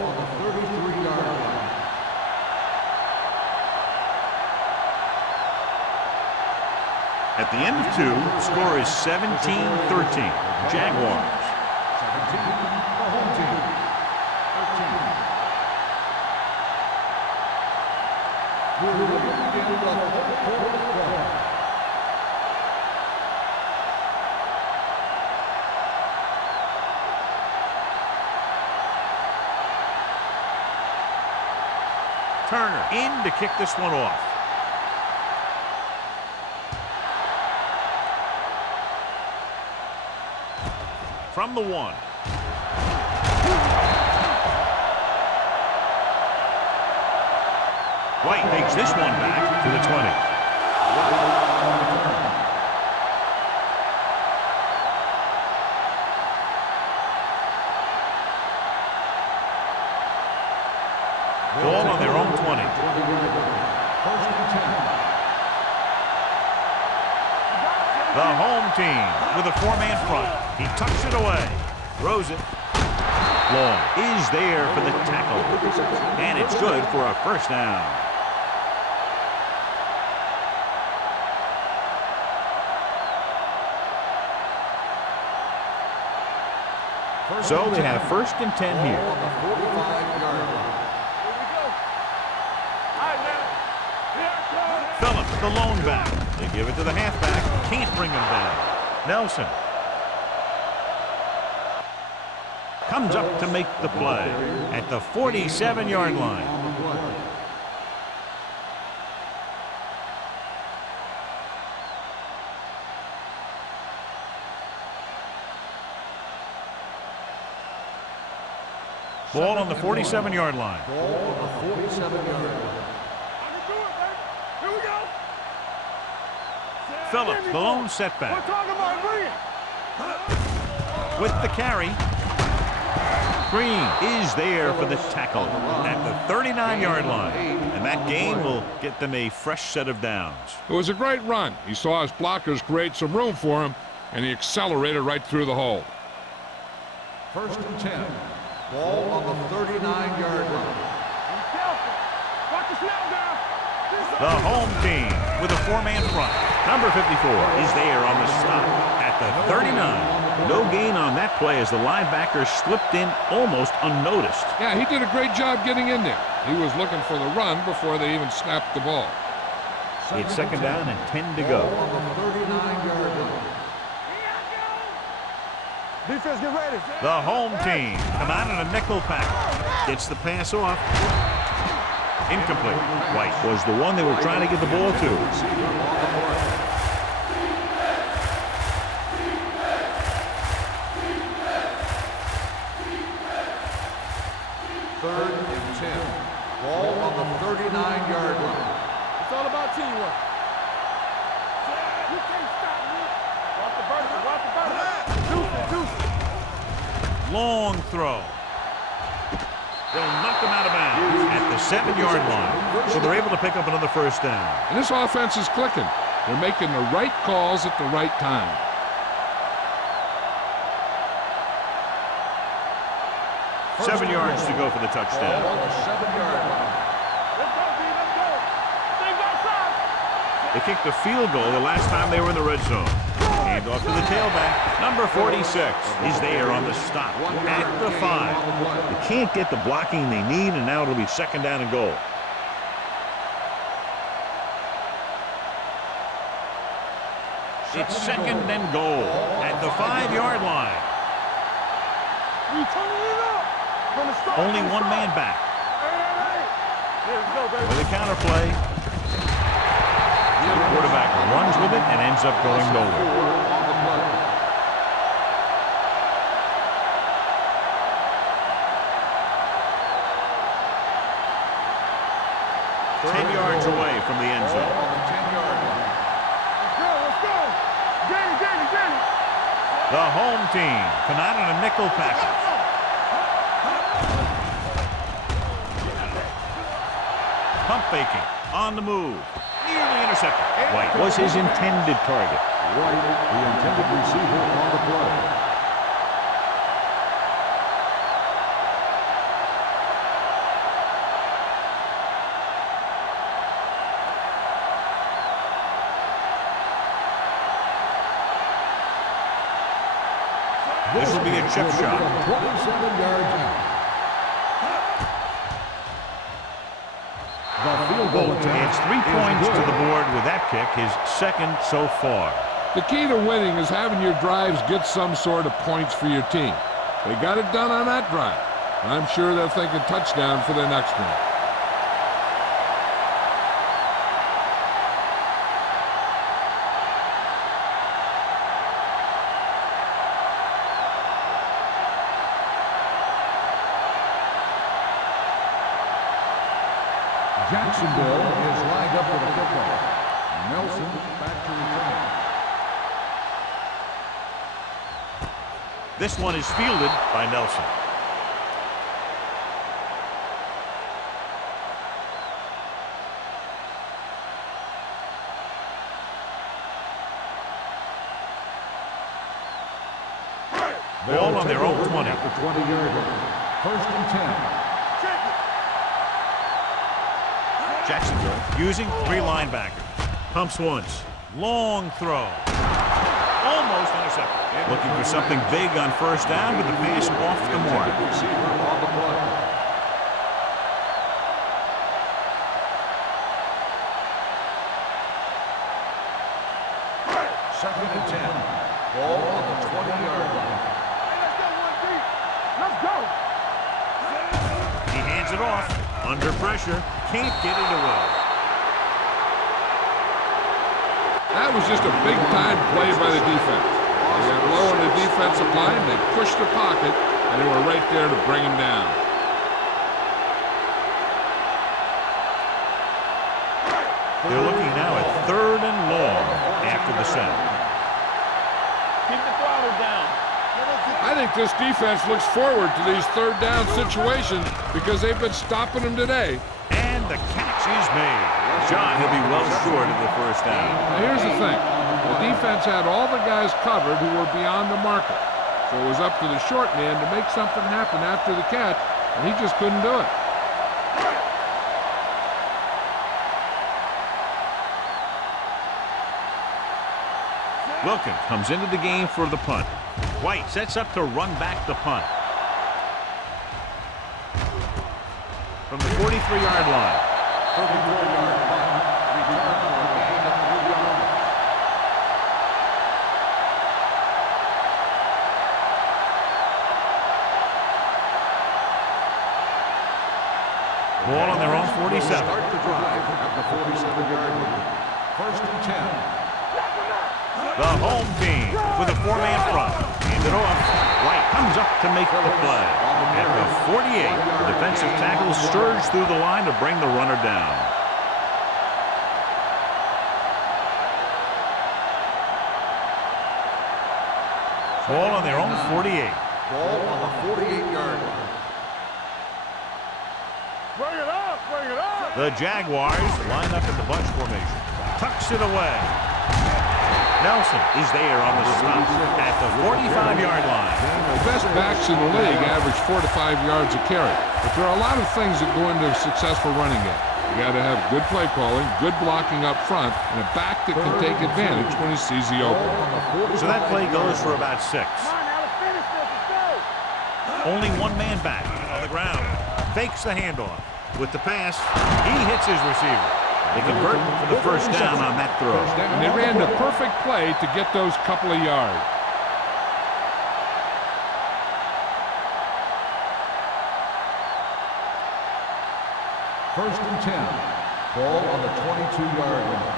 At the end of 2, the score is 17-13. Jaguars. the home team. 13. We're ready to begin the fourth quarter. Turner in to kick this one off. From the 1. White takes this one back to the 20. Ball on their own 20. First and 10. The home team with a 4-man front. He tucks it away. Throws it. Long is there for the tackle. And it's good for a first down. So they have first and 10 here. On the 45-yard line. Phillips, the lone back. They give it to the halfback. Can't bring him down. Nelson comes up to make the play at the 47-yard line. Ball on the 47-yard line. Ball on the 47-yard line. Phillips, the lone setback. We're talking about bring it. With the carry. Green is there for the tackle at the 39-yard line. And that gain will get them a fresh set of downs. It was a great run. He saw his blockers create some room for him, and he accelerated right through the hole. First and 10. Ball on the 39-yard line. Be careful. Watch the snap down. The home team with a 4-man front. Number 54 is there on the stop at the 39. No gain on that play as the linebacker slipped in almost unnoticed. Yeah, he did a great job getting in there. He was looking for the run before they even snapped the ball. It's second down and 10 to go. Ball on the 39-yard line. Defense, get ready. The home team come out in a nickel pack. Gets the pass off. Incomplete. White was the one they were trying to get the ball to. Third and 10. Ball on the 39-yard line. It's all about teamwork. You can't stop me. Watch the vertical. Watch the vertical. Deuce. Long throw. They'll knock them out of bounds at the 7-yard line. So they're able to pick up another first down. And this offense is clicking. They're making the right calls at the right time. First 7 yards to go for the touchdown. Ball on the 7-yard line. Let's go, D. Let's go. Things outside. They kicked a field goal the last time they were in the red zone. Hand off to the tailback. Number 46 is there on the stop at the 5. They can't get the blocking they need, and now it'll be second down and goal. It's second and goal at the 5-yard line. We turning it up. From the start. Only one man back. Hey. There we go, baby. With a counterplay, the quarterback runs with it and ends up going nowhere. On the play. Yards away from the end Ball zone. on the 10-yard line. Let's go. Danny. The home team come out in a nickel package. Pump faking on the move. Nearly intercepted. White was his intended target. White, the intended receiver on the play. This will be a chip shot. 27-yard out. Bolton adds 3 points to the board with that kick, his second so far. The key to winning is having your drives get some sort of points for your team. They got it done on that drive. And I'm sure they're thinking touchdown for their next one. Jacksonville is lined up with a kickoff. Nelson back to return. This one is fielded by Nelson. Ball on their own 20. At the 20-yard line. 1st and 10. Jacksonville using 3 linebackers. Pumps once. Long throw. Almost intercepted. Looking for something big on 1st down, but the pass off the mark. Receiver on the play. Second and 10. Ball on the 20-yard line. Let's go. He hands it off. Under pressure. Can't get it away. That was just a big-time play by the defense. They got low on the defensive line, they pushed the pocket, and they were right there to bring him down. They're looking now at 3rd and long after the set. Keep the throttle down. I think this defense looks forward to these 3rd down situations because they've been stopping them today. And the catch is made. John, he'll be well short of the 1st down. Now here's the thing. The defense had all the guys covered who were beyond the marker. So it was up to the short man to make something happen after the catch, and he just couldn't do it. Wilkins comes into the game for the punt. White sets up to run back the punt. From the 43-yard line. 34-yard punt. Return for a gain of 3 yards. Ball on their own 47. Start the drive at the 47-yard line. 1st and 10. The home team with a 4-man front. Hand it off. White comes up to make the play. At the 48, the defensive tackle surged through the line to bring the runner down. Ball on their own 48. Ball on the 48-yard line. Bring it up, bring it up. The Jaguars line up in the bunch formation. Tucks it away. Nelson is there on the stop at the 45-yard line. The best backs in the league average 4 to 5 yards a carry. But there are a lot of things that go into a successful running game. You got to have good play calling, good blocking up front, and a back that can take advantage when he sees the open. So that play goes for about 6. Come on, now, let's finish this. Let's go. Only 1 man back on the ground. Fakes the handoff. With the pass, he hits his receiver. They convert for the 1st down on that throw. And they ran the perfect play to get those couple of yards. First and 10. Ball on the 22-yard line.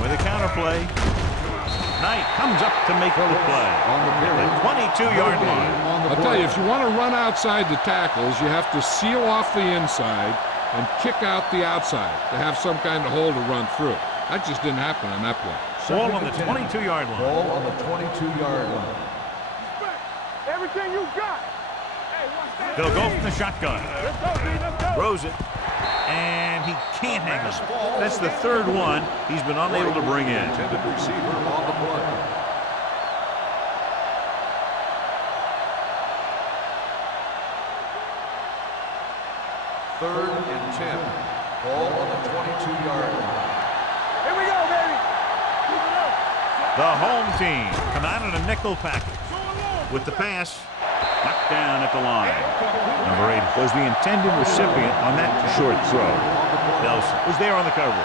With a counter play, Knight comes up to make the play On the at the 22-yard line. I'll tell you, if you want to run outside the tackles, you have to seal off the inside and kick out the outside to have some kind of hole to run through. That just didn't happen on that play. Ball on the 22-yard line. Ball on the 22-yard line. Everything you got. Hey, watch that. They'll go from the shotgun. Let's go, D. Let's go. Throws it. And he can't hang on. That's the 3rd one he's been unable to bring in. Intended receiver on the play. Third and 10. Ball on the 22-yard line. Here we go, baby. Keep it up. The home team come out in a nickel package. With the pass, knocked down at the line. Number 8 was the intended recipient on that short throw. Nelson was there on the coverage.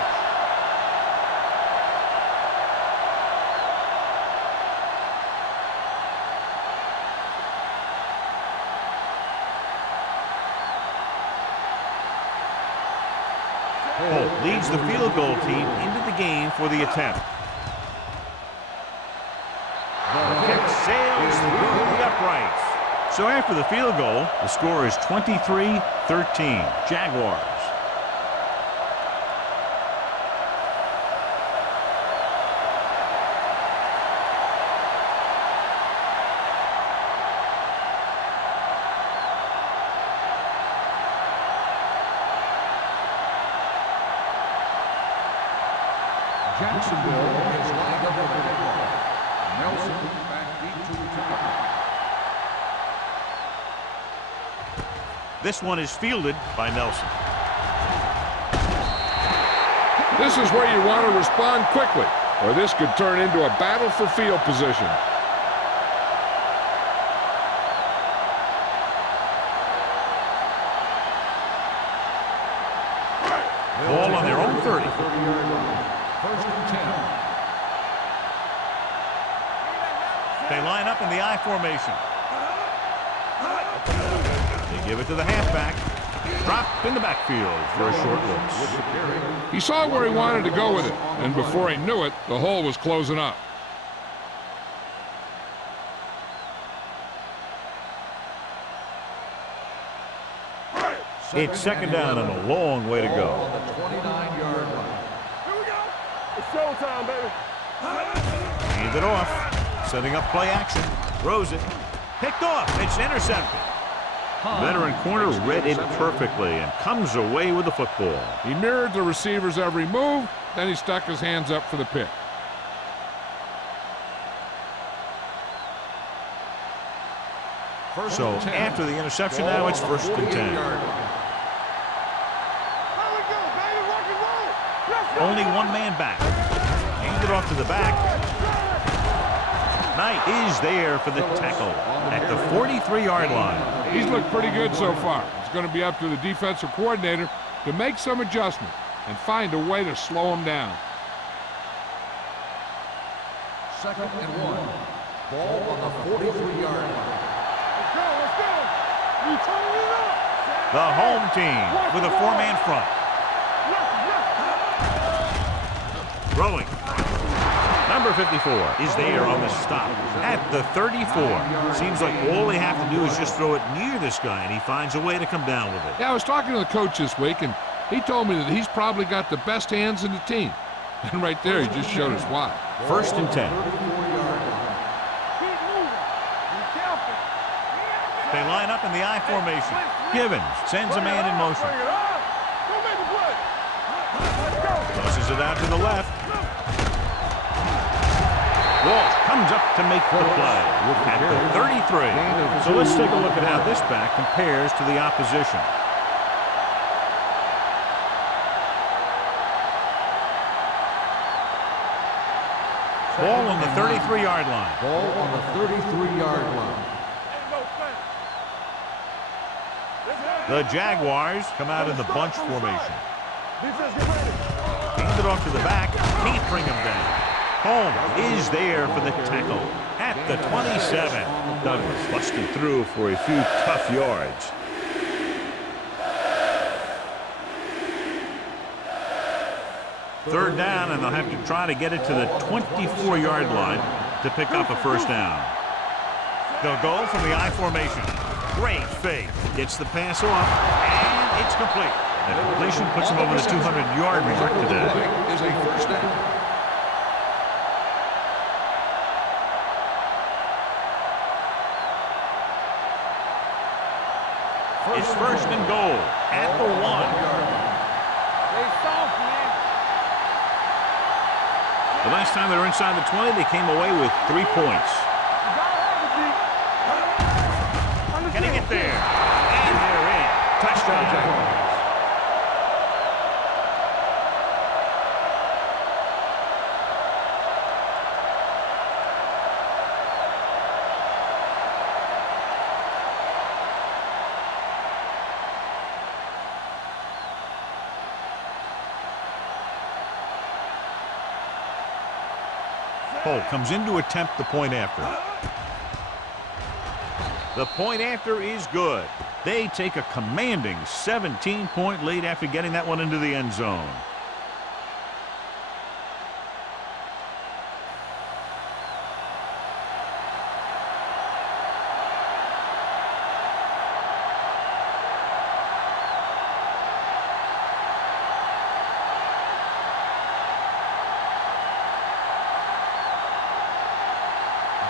Holt leads the field goal team into the game for the attempt. The kick sails through the uprights. So after the field goal, the score is 23-13, Jaguars. Jacksonville is lined up with the ball. Nelson back deep to return. This one is fielded by Nelson. This is where you want to respond quickly, or this could turn into a battle for field position. Ball on their own 30. First and 10. They line up in the I formation. They give it to the halfback. Dropped in the backfield for a short look. He saw where he wanted to go with it, and before he knew it, the hole was closing up. It's second down and a long way to go. On the 29-yard line. Here we go. It's showtime, baby. Hand it off. Setting up play action. Throws it. Picked off. It's intercepted. Veteran corner read it perfectly and comes away with the football. He mirrored the receiver's every move, then he stuck his hands up for the pick. First So and 10. after the interception, now it's first and 10. Here we go, baby. Rock and roll. Let's go. Only one man back. Hand it off to the back. Knight is there for the tackle at the 43-yard line. He's looked pretty good so far. It's going to be up to the defensive coordinator to make some adjustment and find a way to slow him down. Second and 1. Ball on the 43-yard line. Let's go. Let's go. You turn it up. The home team with a four-man front. Throwing. Number 54 is there on the stop at the 34. Seems like all they have to do is just throw it near this guy, and he finds a way to come down with it. Yeah, I was talking to the coach this week, and he told me that he's probably got the best hands in the team. And right there, he just showed us why. First and 10. Keep moving. Be careful. They line up in the I formation. Givens sends a man in motion. Bring it up. Go make the play. Let's go. Tosses it out to the left. Walsh comes up to make the play at the 33. So let's take a look at how this back compares to the opposition. Ball on the 33-yard line. Ball on the 33-yard line. Ain't no play. The Jaguars come out in the bunch formation. Defense, get ready. Hand it off to the back. Can't bring him down. Holmes is there for the tackle at the 27. Douglas busted through for a few tough yards. Third down, and they'll have to try to get it to the 24-yard line to pick up a first down. They'll go from the I formation. Great fake. Gets the pass off, and it's complete. The completion puts him over the 200-yard mark today. Is a first down. It's first and goal at the 1. Stay soft, man. The last time they were inside the 20, they came away with 3 points. You gotta have it, D. Can he get there? And they're in. Touchdown, Jaguars. Holt comes in to attempt the point after. The point after is good. They take a commanding 17-point lead after getting that one into the end zone.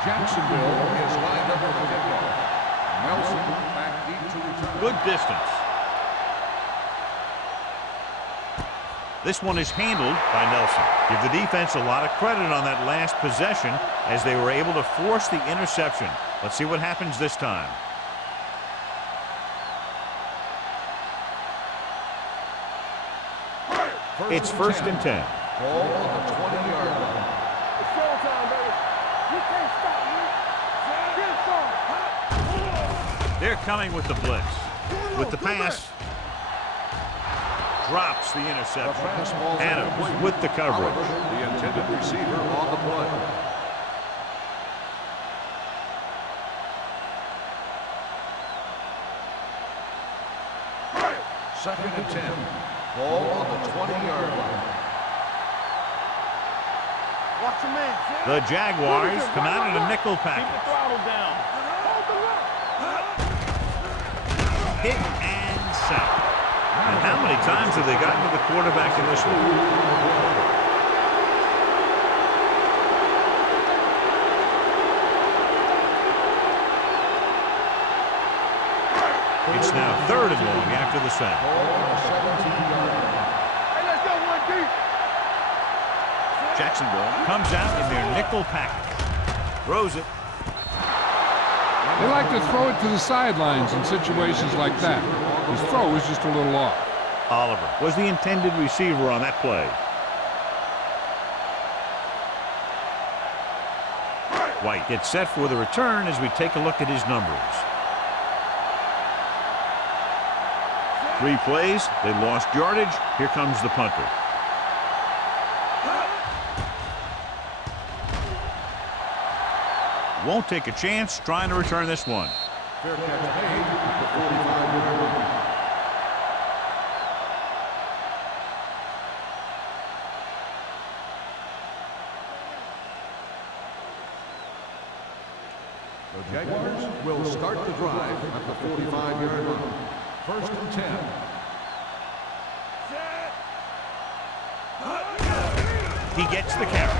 Jacksonville is lined up for the kickoff. Nelson back deep to return. Good distance. This one is handled by Nelson. Give the defense a lot of credit on that last possession as they were able to force the interception. Let's see what happens this time. It's first and 10. Ball on the 20-yard line. It's showtime, baby. You can't stop me. Get it started. They're coming with the blitz. With the pass. Drops the The interception. pass ball Adams with the coverage. the intended receiver on the play. Second and 10. Ball on the 20-yard line. Watch your man. The Jaguars come out in a nickel Keep the package. throttle down. Hold the lock. Hit and sack. And how many times have they gotten to the quarterback in this one? It's now third and long after the sack. Ball on the 17-yard line. Hey, let's go one deep. Jacksonville comes out in their nickel package. Throws it. They like to throw it to the sidelines in situations like that. His throw is just a little off. Oliver was the intended receiver on that play. White gets set for the return as we take a look at his numbers. 3 plays, they lost yardage. Here comes the punter. Won't take a chance trying to return this one. Fair catch made at the 45-yard line. The Jaguars will start the drive at the 45-yard line. First and 10. He gets the carry.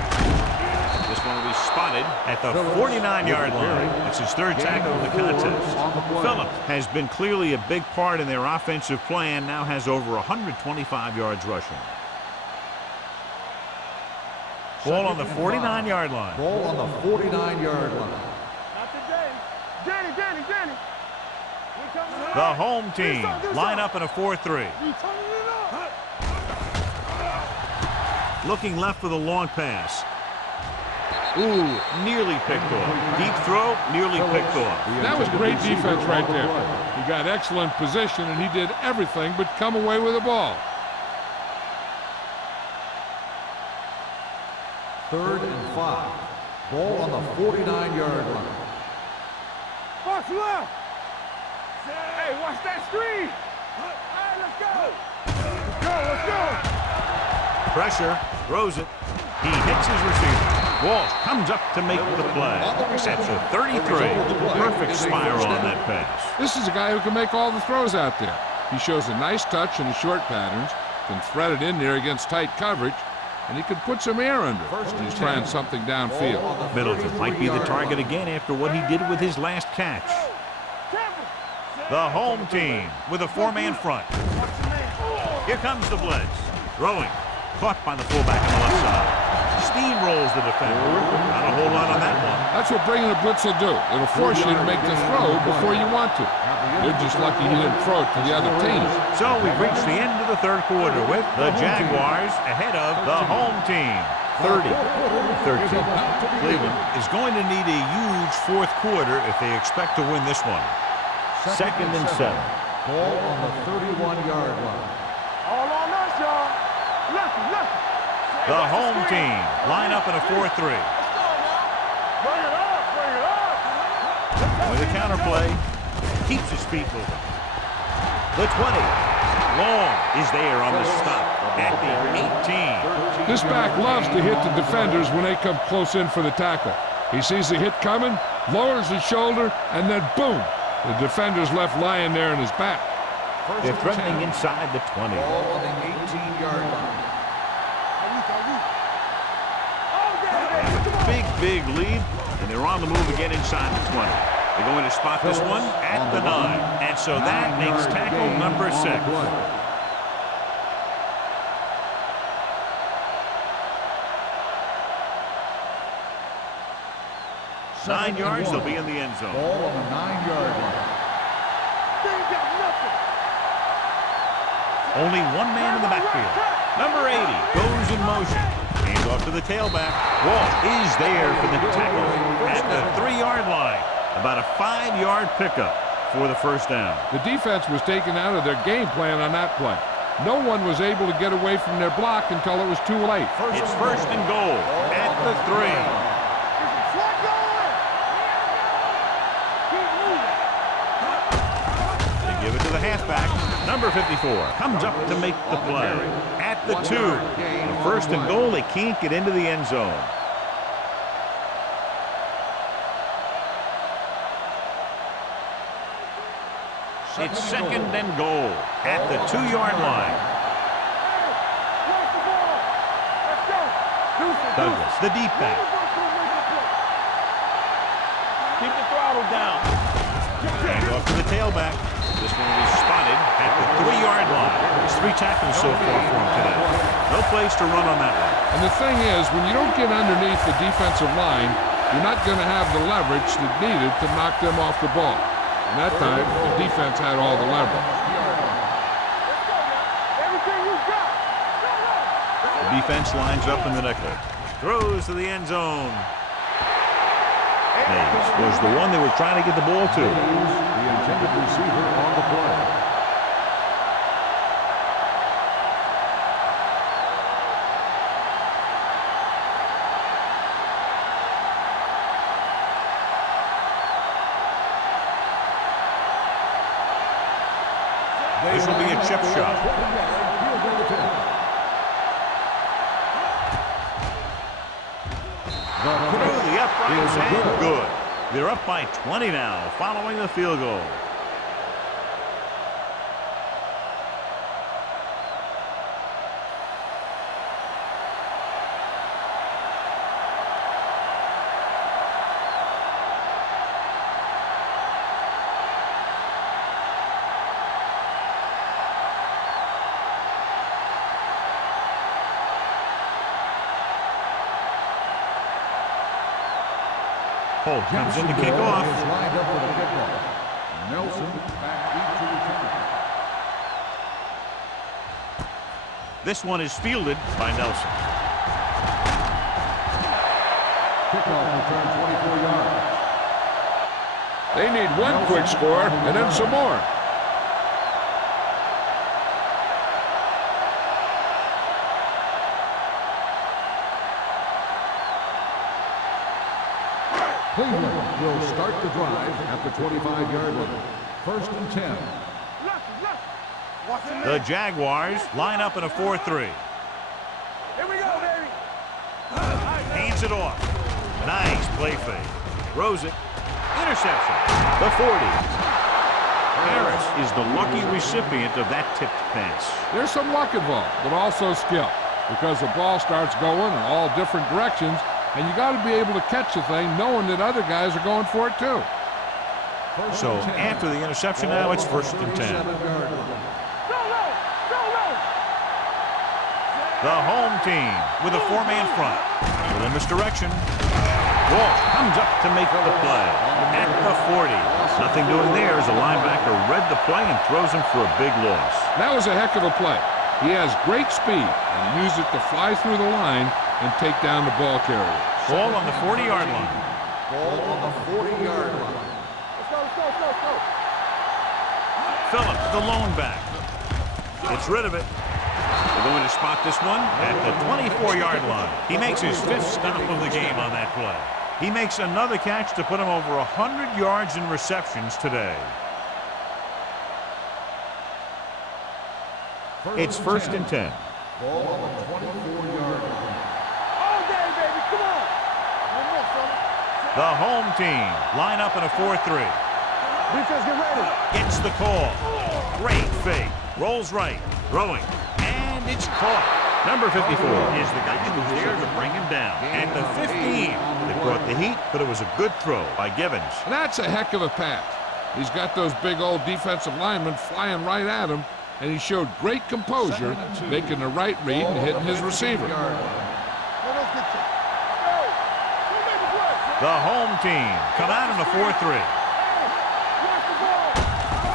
This one will be spotted at the 49-yard line. It's his third tackle of the contest. Phillips has been clearly a big part in their offensive plan, now has over 125 yards rushing. Ball on the 49-yard line. Ball on the 49-yard line. Not today. Danny. The home team line up in a 4-3. You turning it up. Looking left for the long pass. Ooh, nearly picked off. Deep throw, nearly picked off. That was great defense right there. He got excellent position, and he did everything but come away with the ball. Third and 5. Ball on the 49-yard line. Box left. Hey, watch that screen. Hey, let's go. Let's go. Pressure, throws it. He hits his receiver. Walsh comes up to make the play. That's a 33. Perfect spiral on that pass. This is a guy who can make all the throws out there. He shows a nice touch in the short patterns, can thread it in there against tight coverage, and he can put some air under it. He's trying something downfield. Middleton might be the target again after what he did with his last catch. The home team with a 4-man front. Here comes the blitz. Throwing. Caught by the fullback on the left side. Steamrolls the defender. Not a whole lot on that one. That's what bringing a blitz will do. It'll force you to make the throw before you want to. You're just lucky he didn't throw it to the other team. So we've reached the end of the third quarter with the Jaguars ahead of the home team. 30-13. Cleveland is going to need a huge fourth quarter if they expect to win this one. Second and 7. Ball on the 31-yard line. All on us, y'all. Left. The home team line up in a 4-3. Bring it up, bring it up. With a counter play, keeps his feet moving. The 20. Long is there on the stop at the 18. This back loves to hit the defenders when they come close in for the tackle. He sees the hit coming, lowers his shoulder, and then boom, the defender's left lying there in his back. They're threatening inside the 20. Ball on the 18-yard line. Big lead, and they're on the move again inside the 20. They're going to spot this one at the 9. And so that makes tackle number 6. 9 yards, they'll be in the end zone. Ball on the 9-yard line. Only one man in the backfield. Number 80 goes in motion. Hands off to the tailback. Walt is there for the tackle at the 3-yard line. About a 5-yard pickup for the first down. The defense was taken out of their game plan on that play. No one was able to get away from their block until it was too late. It's first and goal at the 3. They give it to the halfback. Number 54 comes up to make the play at the 2. On first and goal, they can't get into the end zone. It's second and goal at the 2-yard line. Douglas, the deep back. Keep the throttle down. Hand off to the tailback. This one is spotted at the 3-yard line. There's 3 tackles so far for him today. No place to run on that one. And the thing is, when you don't get underneath the defensive line, you're not going to have the leverage that's needed to knock them off the ball. And that time, the defense had all the leverage. The defense lines up in the nickel. Throws to the end zone. Mays was the one they were trying to get the ball to. The intended receiver on the play. This will be a chip shot. Through the uprights and good. They're up by 20 now following the field goal. Holt comes in to kick off. Is lined up for the kickoff. Nelson back deep to return. This one is fielded by Nelson. Kickoff return 24 yards. They need one quick score and then some more. Cleveland will start the drive at the 25-yard line. First and 10. The Jaguars line up in a 4-3. Here we go, baby. Hands it off. Nice play fake. Throws it. Interception. The 40. Harris is the lucky recipient of that tipped pass. There's some luck involved, but also skill, because the ball starts going in all different directions, and you got to be able to catch the thing knowing that other guys are going for it too. So after the interception now, it's first and 10. The home team with a 4-man front. With a misdirection. Walt comes up to make the play at the 40. Nothing doing there as the linebacker read the play and throws him for a big loss. That was a heck of a play. He has great speed and used it to fly through the line and take down the ball carrier. Ball on the 40-yard line. Ball on the 40-yard line. Let's go. Phillips, the lone back. Gets rid of it. They're going to spot this one at the 24-yard line. He makes his 5th stop of the game on that play. He makes another catch to put him over 100 yards in receptions today. It's 1st and 10. Ball on the 24-yard line. All day, baby. Come on. One more, fella. The home team line up in a 4-3. Defense, get ready. Gets the call. Great fake. Rolls right. Throwing. And it's caught. Number 54 is the guy who's there to bring him down. At the 15, they brought the heat, but it was a good throw by Givens. And that's a heck of a pass. He's got those big old defensive linemen flying right at him, and he showed great composure, making the right read and hitting his receiver. Let us get to it. Go. Who made the play? The home team come out in a 4-3. Watch the ball.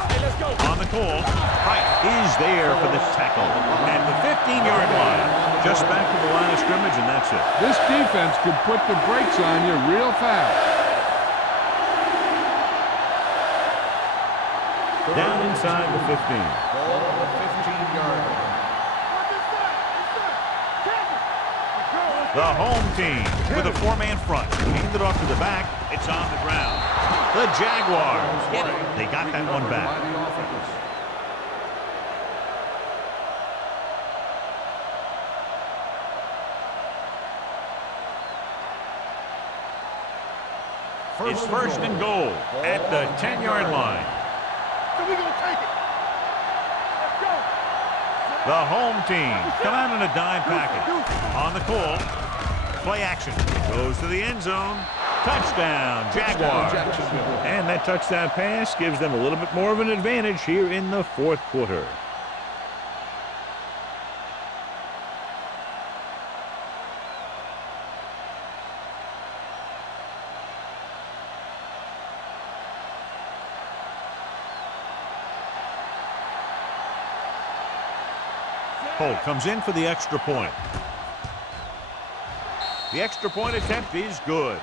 Hey, let's go. On the call, Price is there for the tackle. At the 15-yard line, just back to the line of scrimmage, and that's it. This defense could put the brakes on you real fast. Down inside the 15. Ball on the 15-yard line. The home team with a 4-man front. Hand it off to the back. It's on the ground. The Jaguars get it. They got that one back. By the offense. It's 1st and goal at the 10-yard line. So we're going to take it. Let's go. The home team come out in a dime package. On the call, play action. Goes to the end zone. Touchdown, Jaguars. And that touchdown pass gives them a little bit more of an advantage here in the 4th quarter. Holt comes in for the extra point. The extra point attempt is good.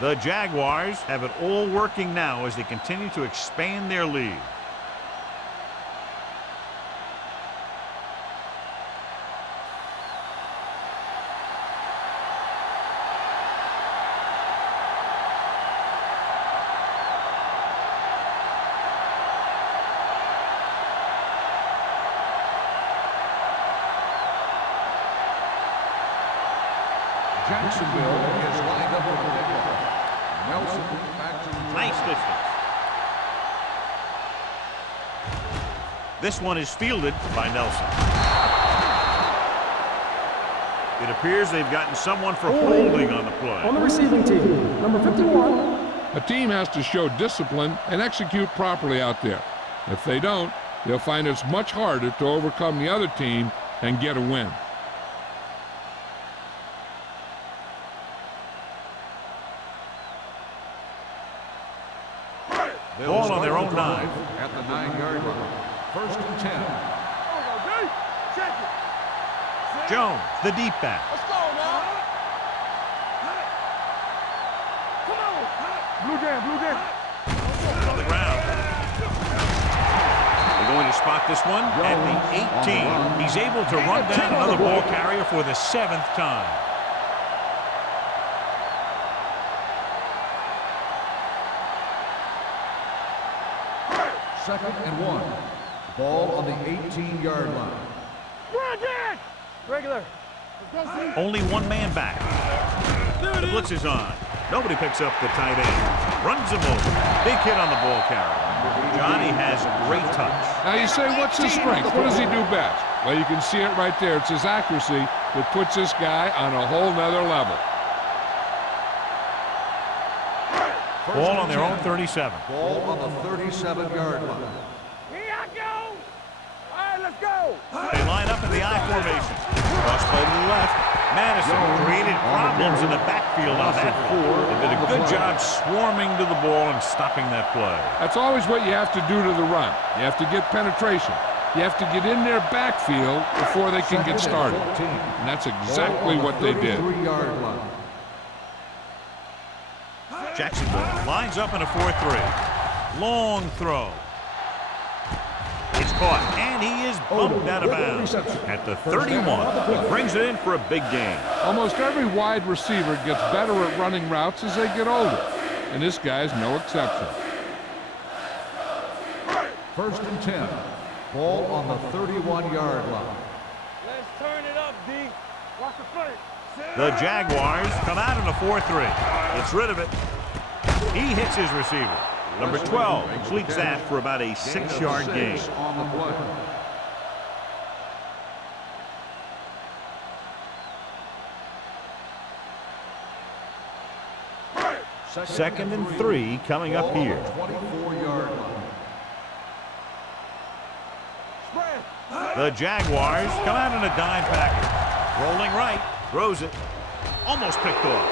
The Jaguars have it all working now as they continue to expand their lead. Jacksonville is lined up with the kickoff. Nelson back to the Nice distance. This one is fielded by Nelson. It appears they've gotten someone for holding on the play. On the receiving team, number 51. A team has to show discipline and execute properly out there. If they don't, they'll find it's much harder to overcome the other team and get a win. Ball on their own 9. At the 9-yard line. 1st and 10. Check it. Jones, the deep back. Let's go now. Come on. Blue jam. On the ground. They're going to spot this one at the 18. He's able to run down another ball carrier for the 7th time. 2nd and 1. Ball on the 18-yard line. Regular. Only one man back. The blitz is on. Nobody picks up the tight end. Runs him over. Big hit on the ball carrier. Johnny has great touch. Now you say, what's his strength? What does he do best? Well, you can see it right there. It's his accuracy that puts this guy on a whole nother level. Ball on their own 37. Ball on the 37-yard line. Here I go. All right, let's go. They line up in the I formation. Cross play to the left. Madison created problems in the backfield on that one. They did a good job swarming to the ball and stopping that play. That's always what you have to do to the run. You have to get penetration. You have to get in their backfield before they can get started. And that's exactly what they did. 33-yard line. Jacksonville lines up in a 4-3. Long throw. It's caught, and he is bumped out of bounds at the 31. He brings it in for a big gain. Almost every wide receiver gets better at running routes as they get older, and this guy's no exception. 1st and 10. Ball on the 31-yard line. Let's turn it up, D. Watch the play. The Jaguars come out in a 4-3. Gets rid of it. He hits his receiver. Number 12 completes that for about a 6-yard gain. On the play. Second and 3 coming up here. 24-yard line. The Jaguars come out in a dime package. Rolling right, throws it. Almost picked off.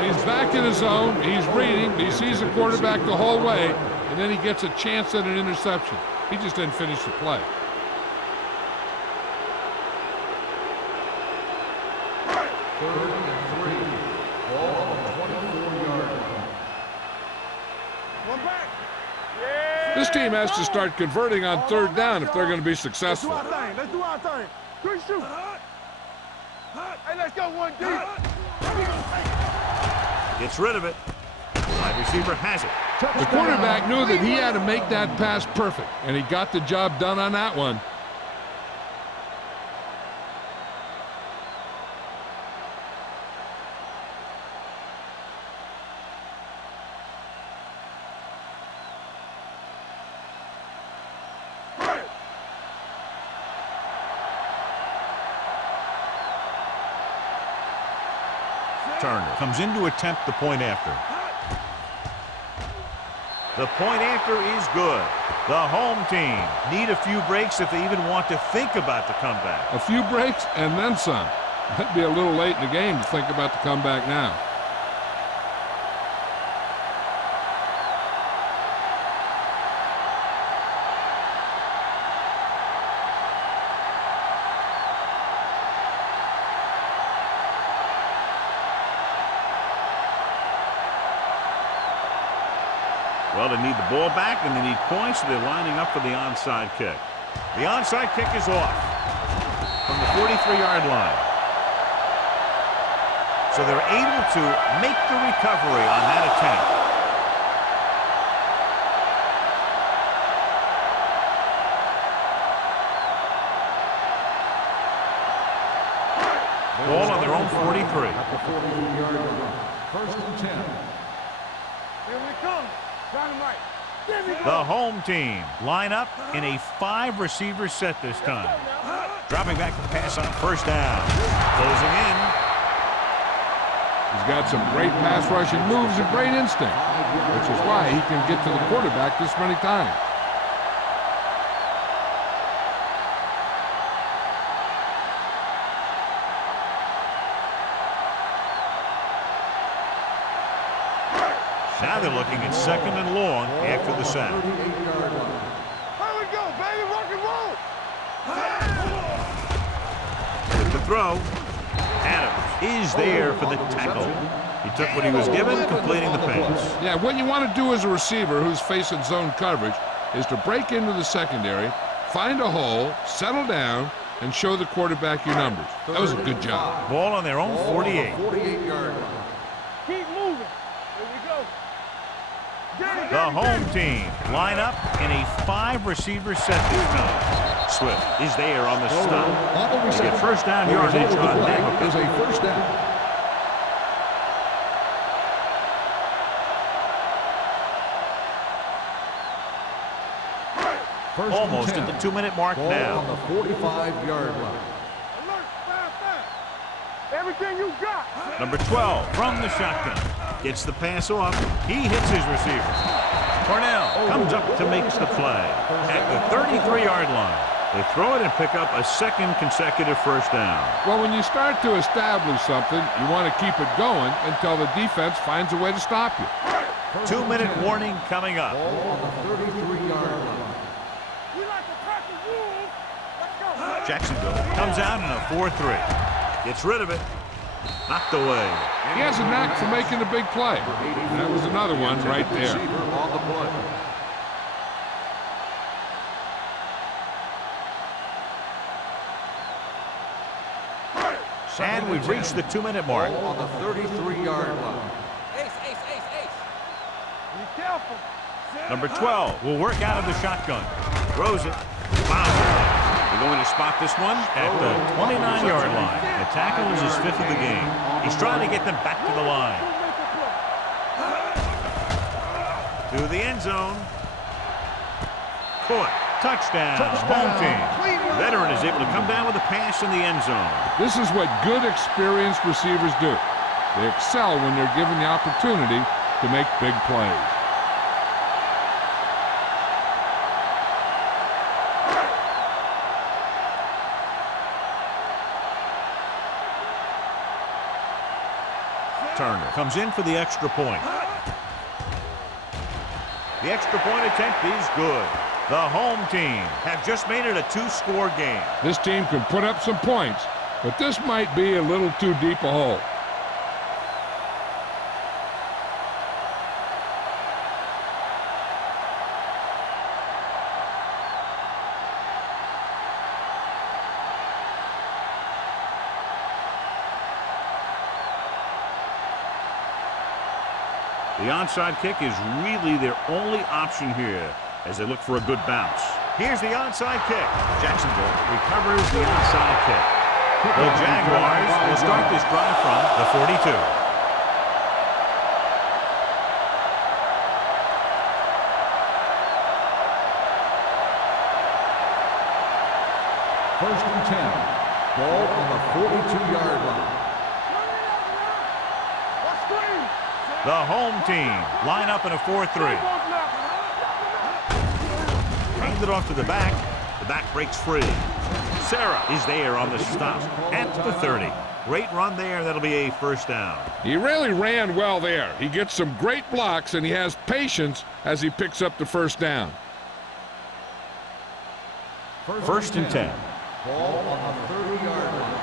He's back in his zone. He's reading. He sees the quarterback the whole way, and then he gets a chance at an interception. He just didn't finish the play. Third and 3. Ball on the 24-yard line. One back. Yeah. This team has to start converting on 3rd down if they're going to be successful. Let's do our thing. Quick shoot. Hey, let's go 1D. Gets rid of it. Wide receiver has it. The quarterback knew that he had to make that pass perfect, and he got the job done on that one. Turner comes in to attempt the point after. The point after is good. The home team need a few breaks if they even want to think about the comeback. A few breaks and then some. That'd be a little late in the game to think about the comeback now. Well, they need the ball back, and they need points, so they're lining up for the onside kick. The onside kick is off from the 43-yard line. So they're able to make the recovery on that attempt. Ball on their own 43. At the 43-yard line. 1st and 10. Here we come. Dynamite. The home team line up in a 5-receiver set this time. Dropping back to pass on 1st down. Closing in. He's got some great pass rushing moves and great instinct, which is why he can get to the quarterback this many times. Now they're looking at 2nd and long after the sack. 38-yard line. Here we go, baby. Rock and roll. With the throw, Adams is there for the tackle. He took what he was given, completing the pass. Yeah, what you want to do as a receiver who's facing zone coverage is to break into the secondary, find a hole, settle down, and show the quarterback your numbers. That was a good job. Ball on their own 48. 48-yard line. Keep moving. Here we go. The home team line up in a 5-receiver set this time. Swift is there on the stop. They get 1st down yardage on that. Is a 1st down. Almost at the 2-minute mark Ball now. on the 45-yard line. Alert. Fast. Everything you got. Number 12 from the shotgun. Gets the pass off. He hits his receiver. Cornell comes up to make the play. At the 33-yard line, they throw it and pick up a 2nd consecutive 1st down. Well, when you start to establish something, you want to keep it going until the defense finds a way to stop you. 2-minute warning coming up. Ball on the 33-yard line. We like to practice rules. Let's go. Jacksonville comes out in a 4-3. Gets rid of it. Knocked away. He has a knack for making a big play. That was another one right there. Receiver on the play. And we've reached the 2-minute mark. Ball on the 33-yard line. Be careful. Number 12 will work out of the shotgun. Throws it. Fouls it. We're going to spot this one at the 29-yard line. The tackle is his 5th of the game. He's trying to get them back to the line. To the end zone. Caught. Touchdown. Home team. Veteran is able to come down with a pass in the end zone. This is what good, experienced receivers do. They excel when they're given the opportunity to make big plays. Turner comes in for the extra point. The extra point attempt is good. The home team have just made it a 2-score game. This team can put up some points, but this might be a little too deep a hole. The onside kick is really their only option here as they look for a good bounce. Here's the onside kick. Jacksonville recovers the onside kick. The Jaguars will start this drive from the 42. First and 10. Ball on the 42-yard line. The home team line up in a 4-3. Hands it off to the back. The back breaks free. Sarah is there on the stop at the 30. Great run there. That'll be a first down. He really ran well there. He gets some great blocks, and he has patience as he picks up the first down. First and 10. Ball on the 30-yard line.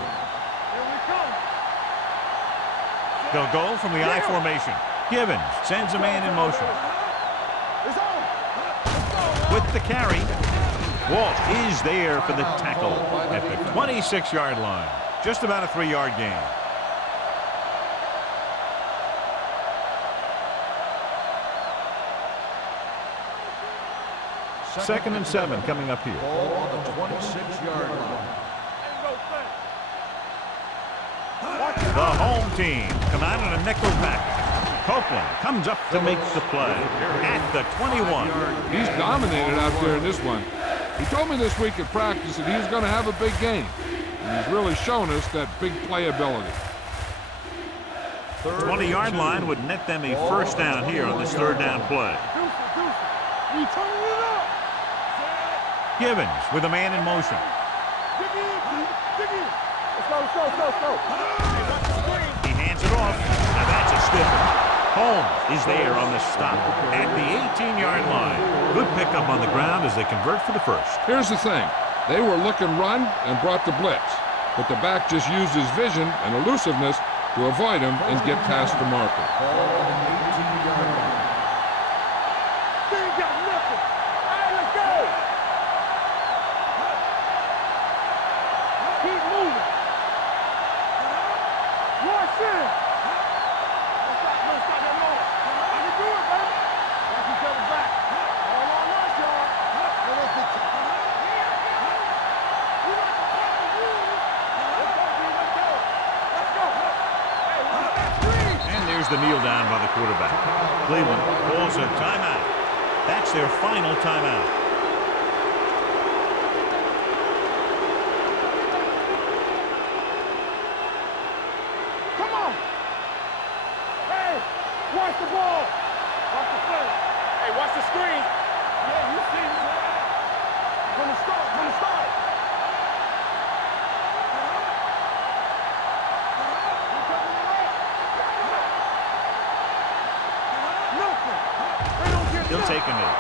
They'll go from the I formation. Givens sends a man in motion. With the carry, Walsh is there for the tackle at the 26-yard line. Just about a 3-yard gain. Second and 7 coming up here. Ball on the 26-yard line. The home team come out in a nickel package. Copeland comes up to make the play at the 21. He's dominated out there in this one. He told me this week at practice that he was going to have a big game. And he's really shown us that big playability. 20-yard line would net them a first down here on this third down play. Givens with a man in motion. He hands it off. Now that's a stiffer. Holmes is there on the stop at the 18-yard line. Good pickup on the ground as they convert for the first. Here's the thing. They were looking run and brought the blitz. But the back just used his vision and elusiveness to avoid him and get past the marker. Ball on the 18-yard line. The kneel down by the quarterback. Cleveland calls a timeout. That's their final timeout. Come on. Hey, watch the ball. Watch the play. Hey, watch the screen. Yeah, you see it. From the start, from the start. He'll take a knee.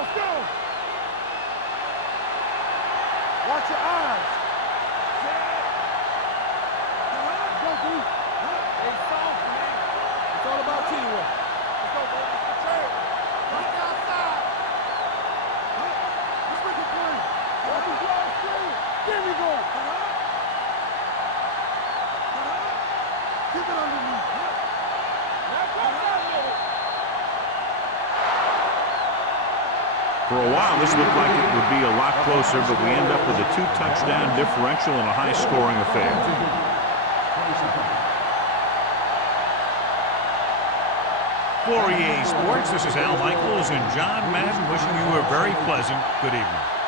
Let's go. Watch your eyes. Go, dude. all about teamwork. Let's go, baby. Let's go. Let's go outside. Let's make it play. Let's go outside. There we go. Keep it underneath. For a while, this looked like it would be a lot closer, but we end up with a 2-touchdown differential and a high-scoring affair. For EA Sports, this is Al Michaels and John Madden wishing you a very pleasant good evening.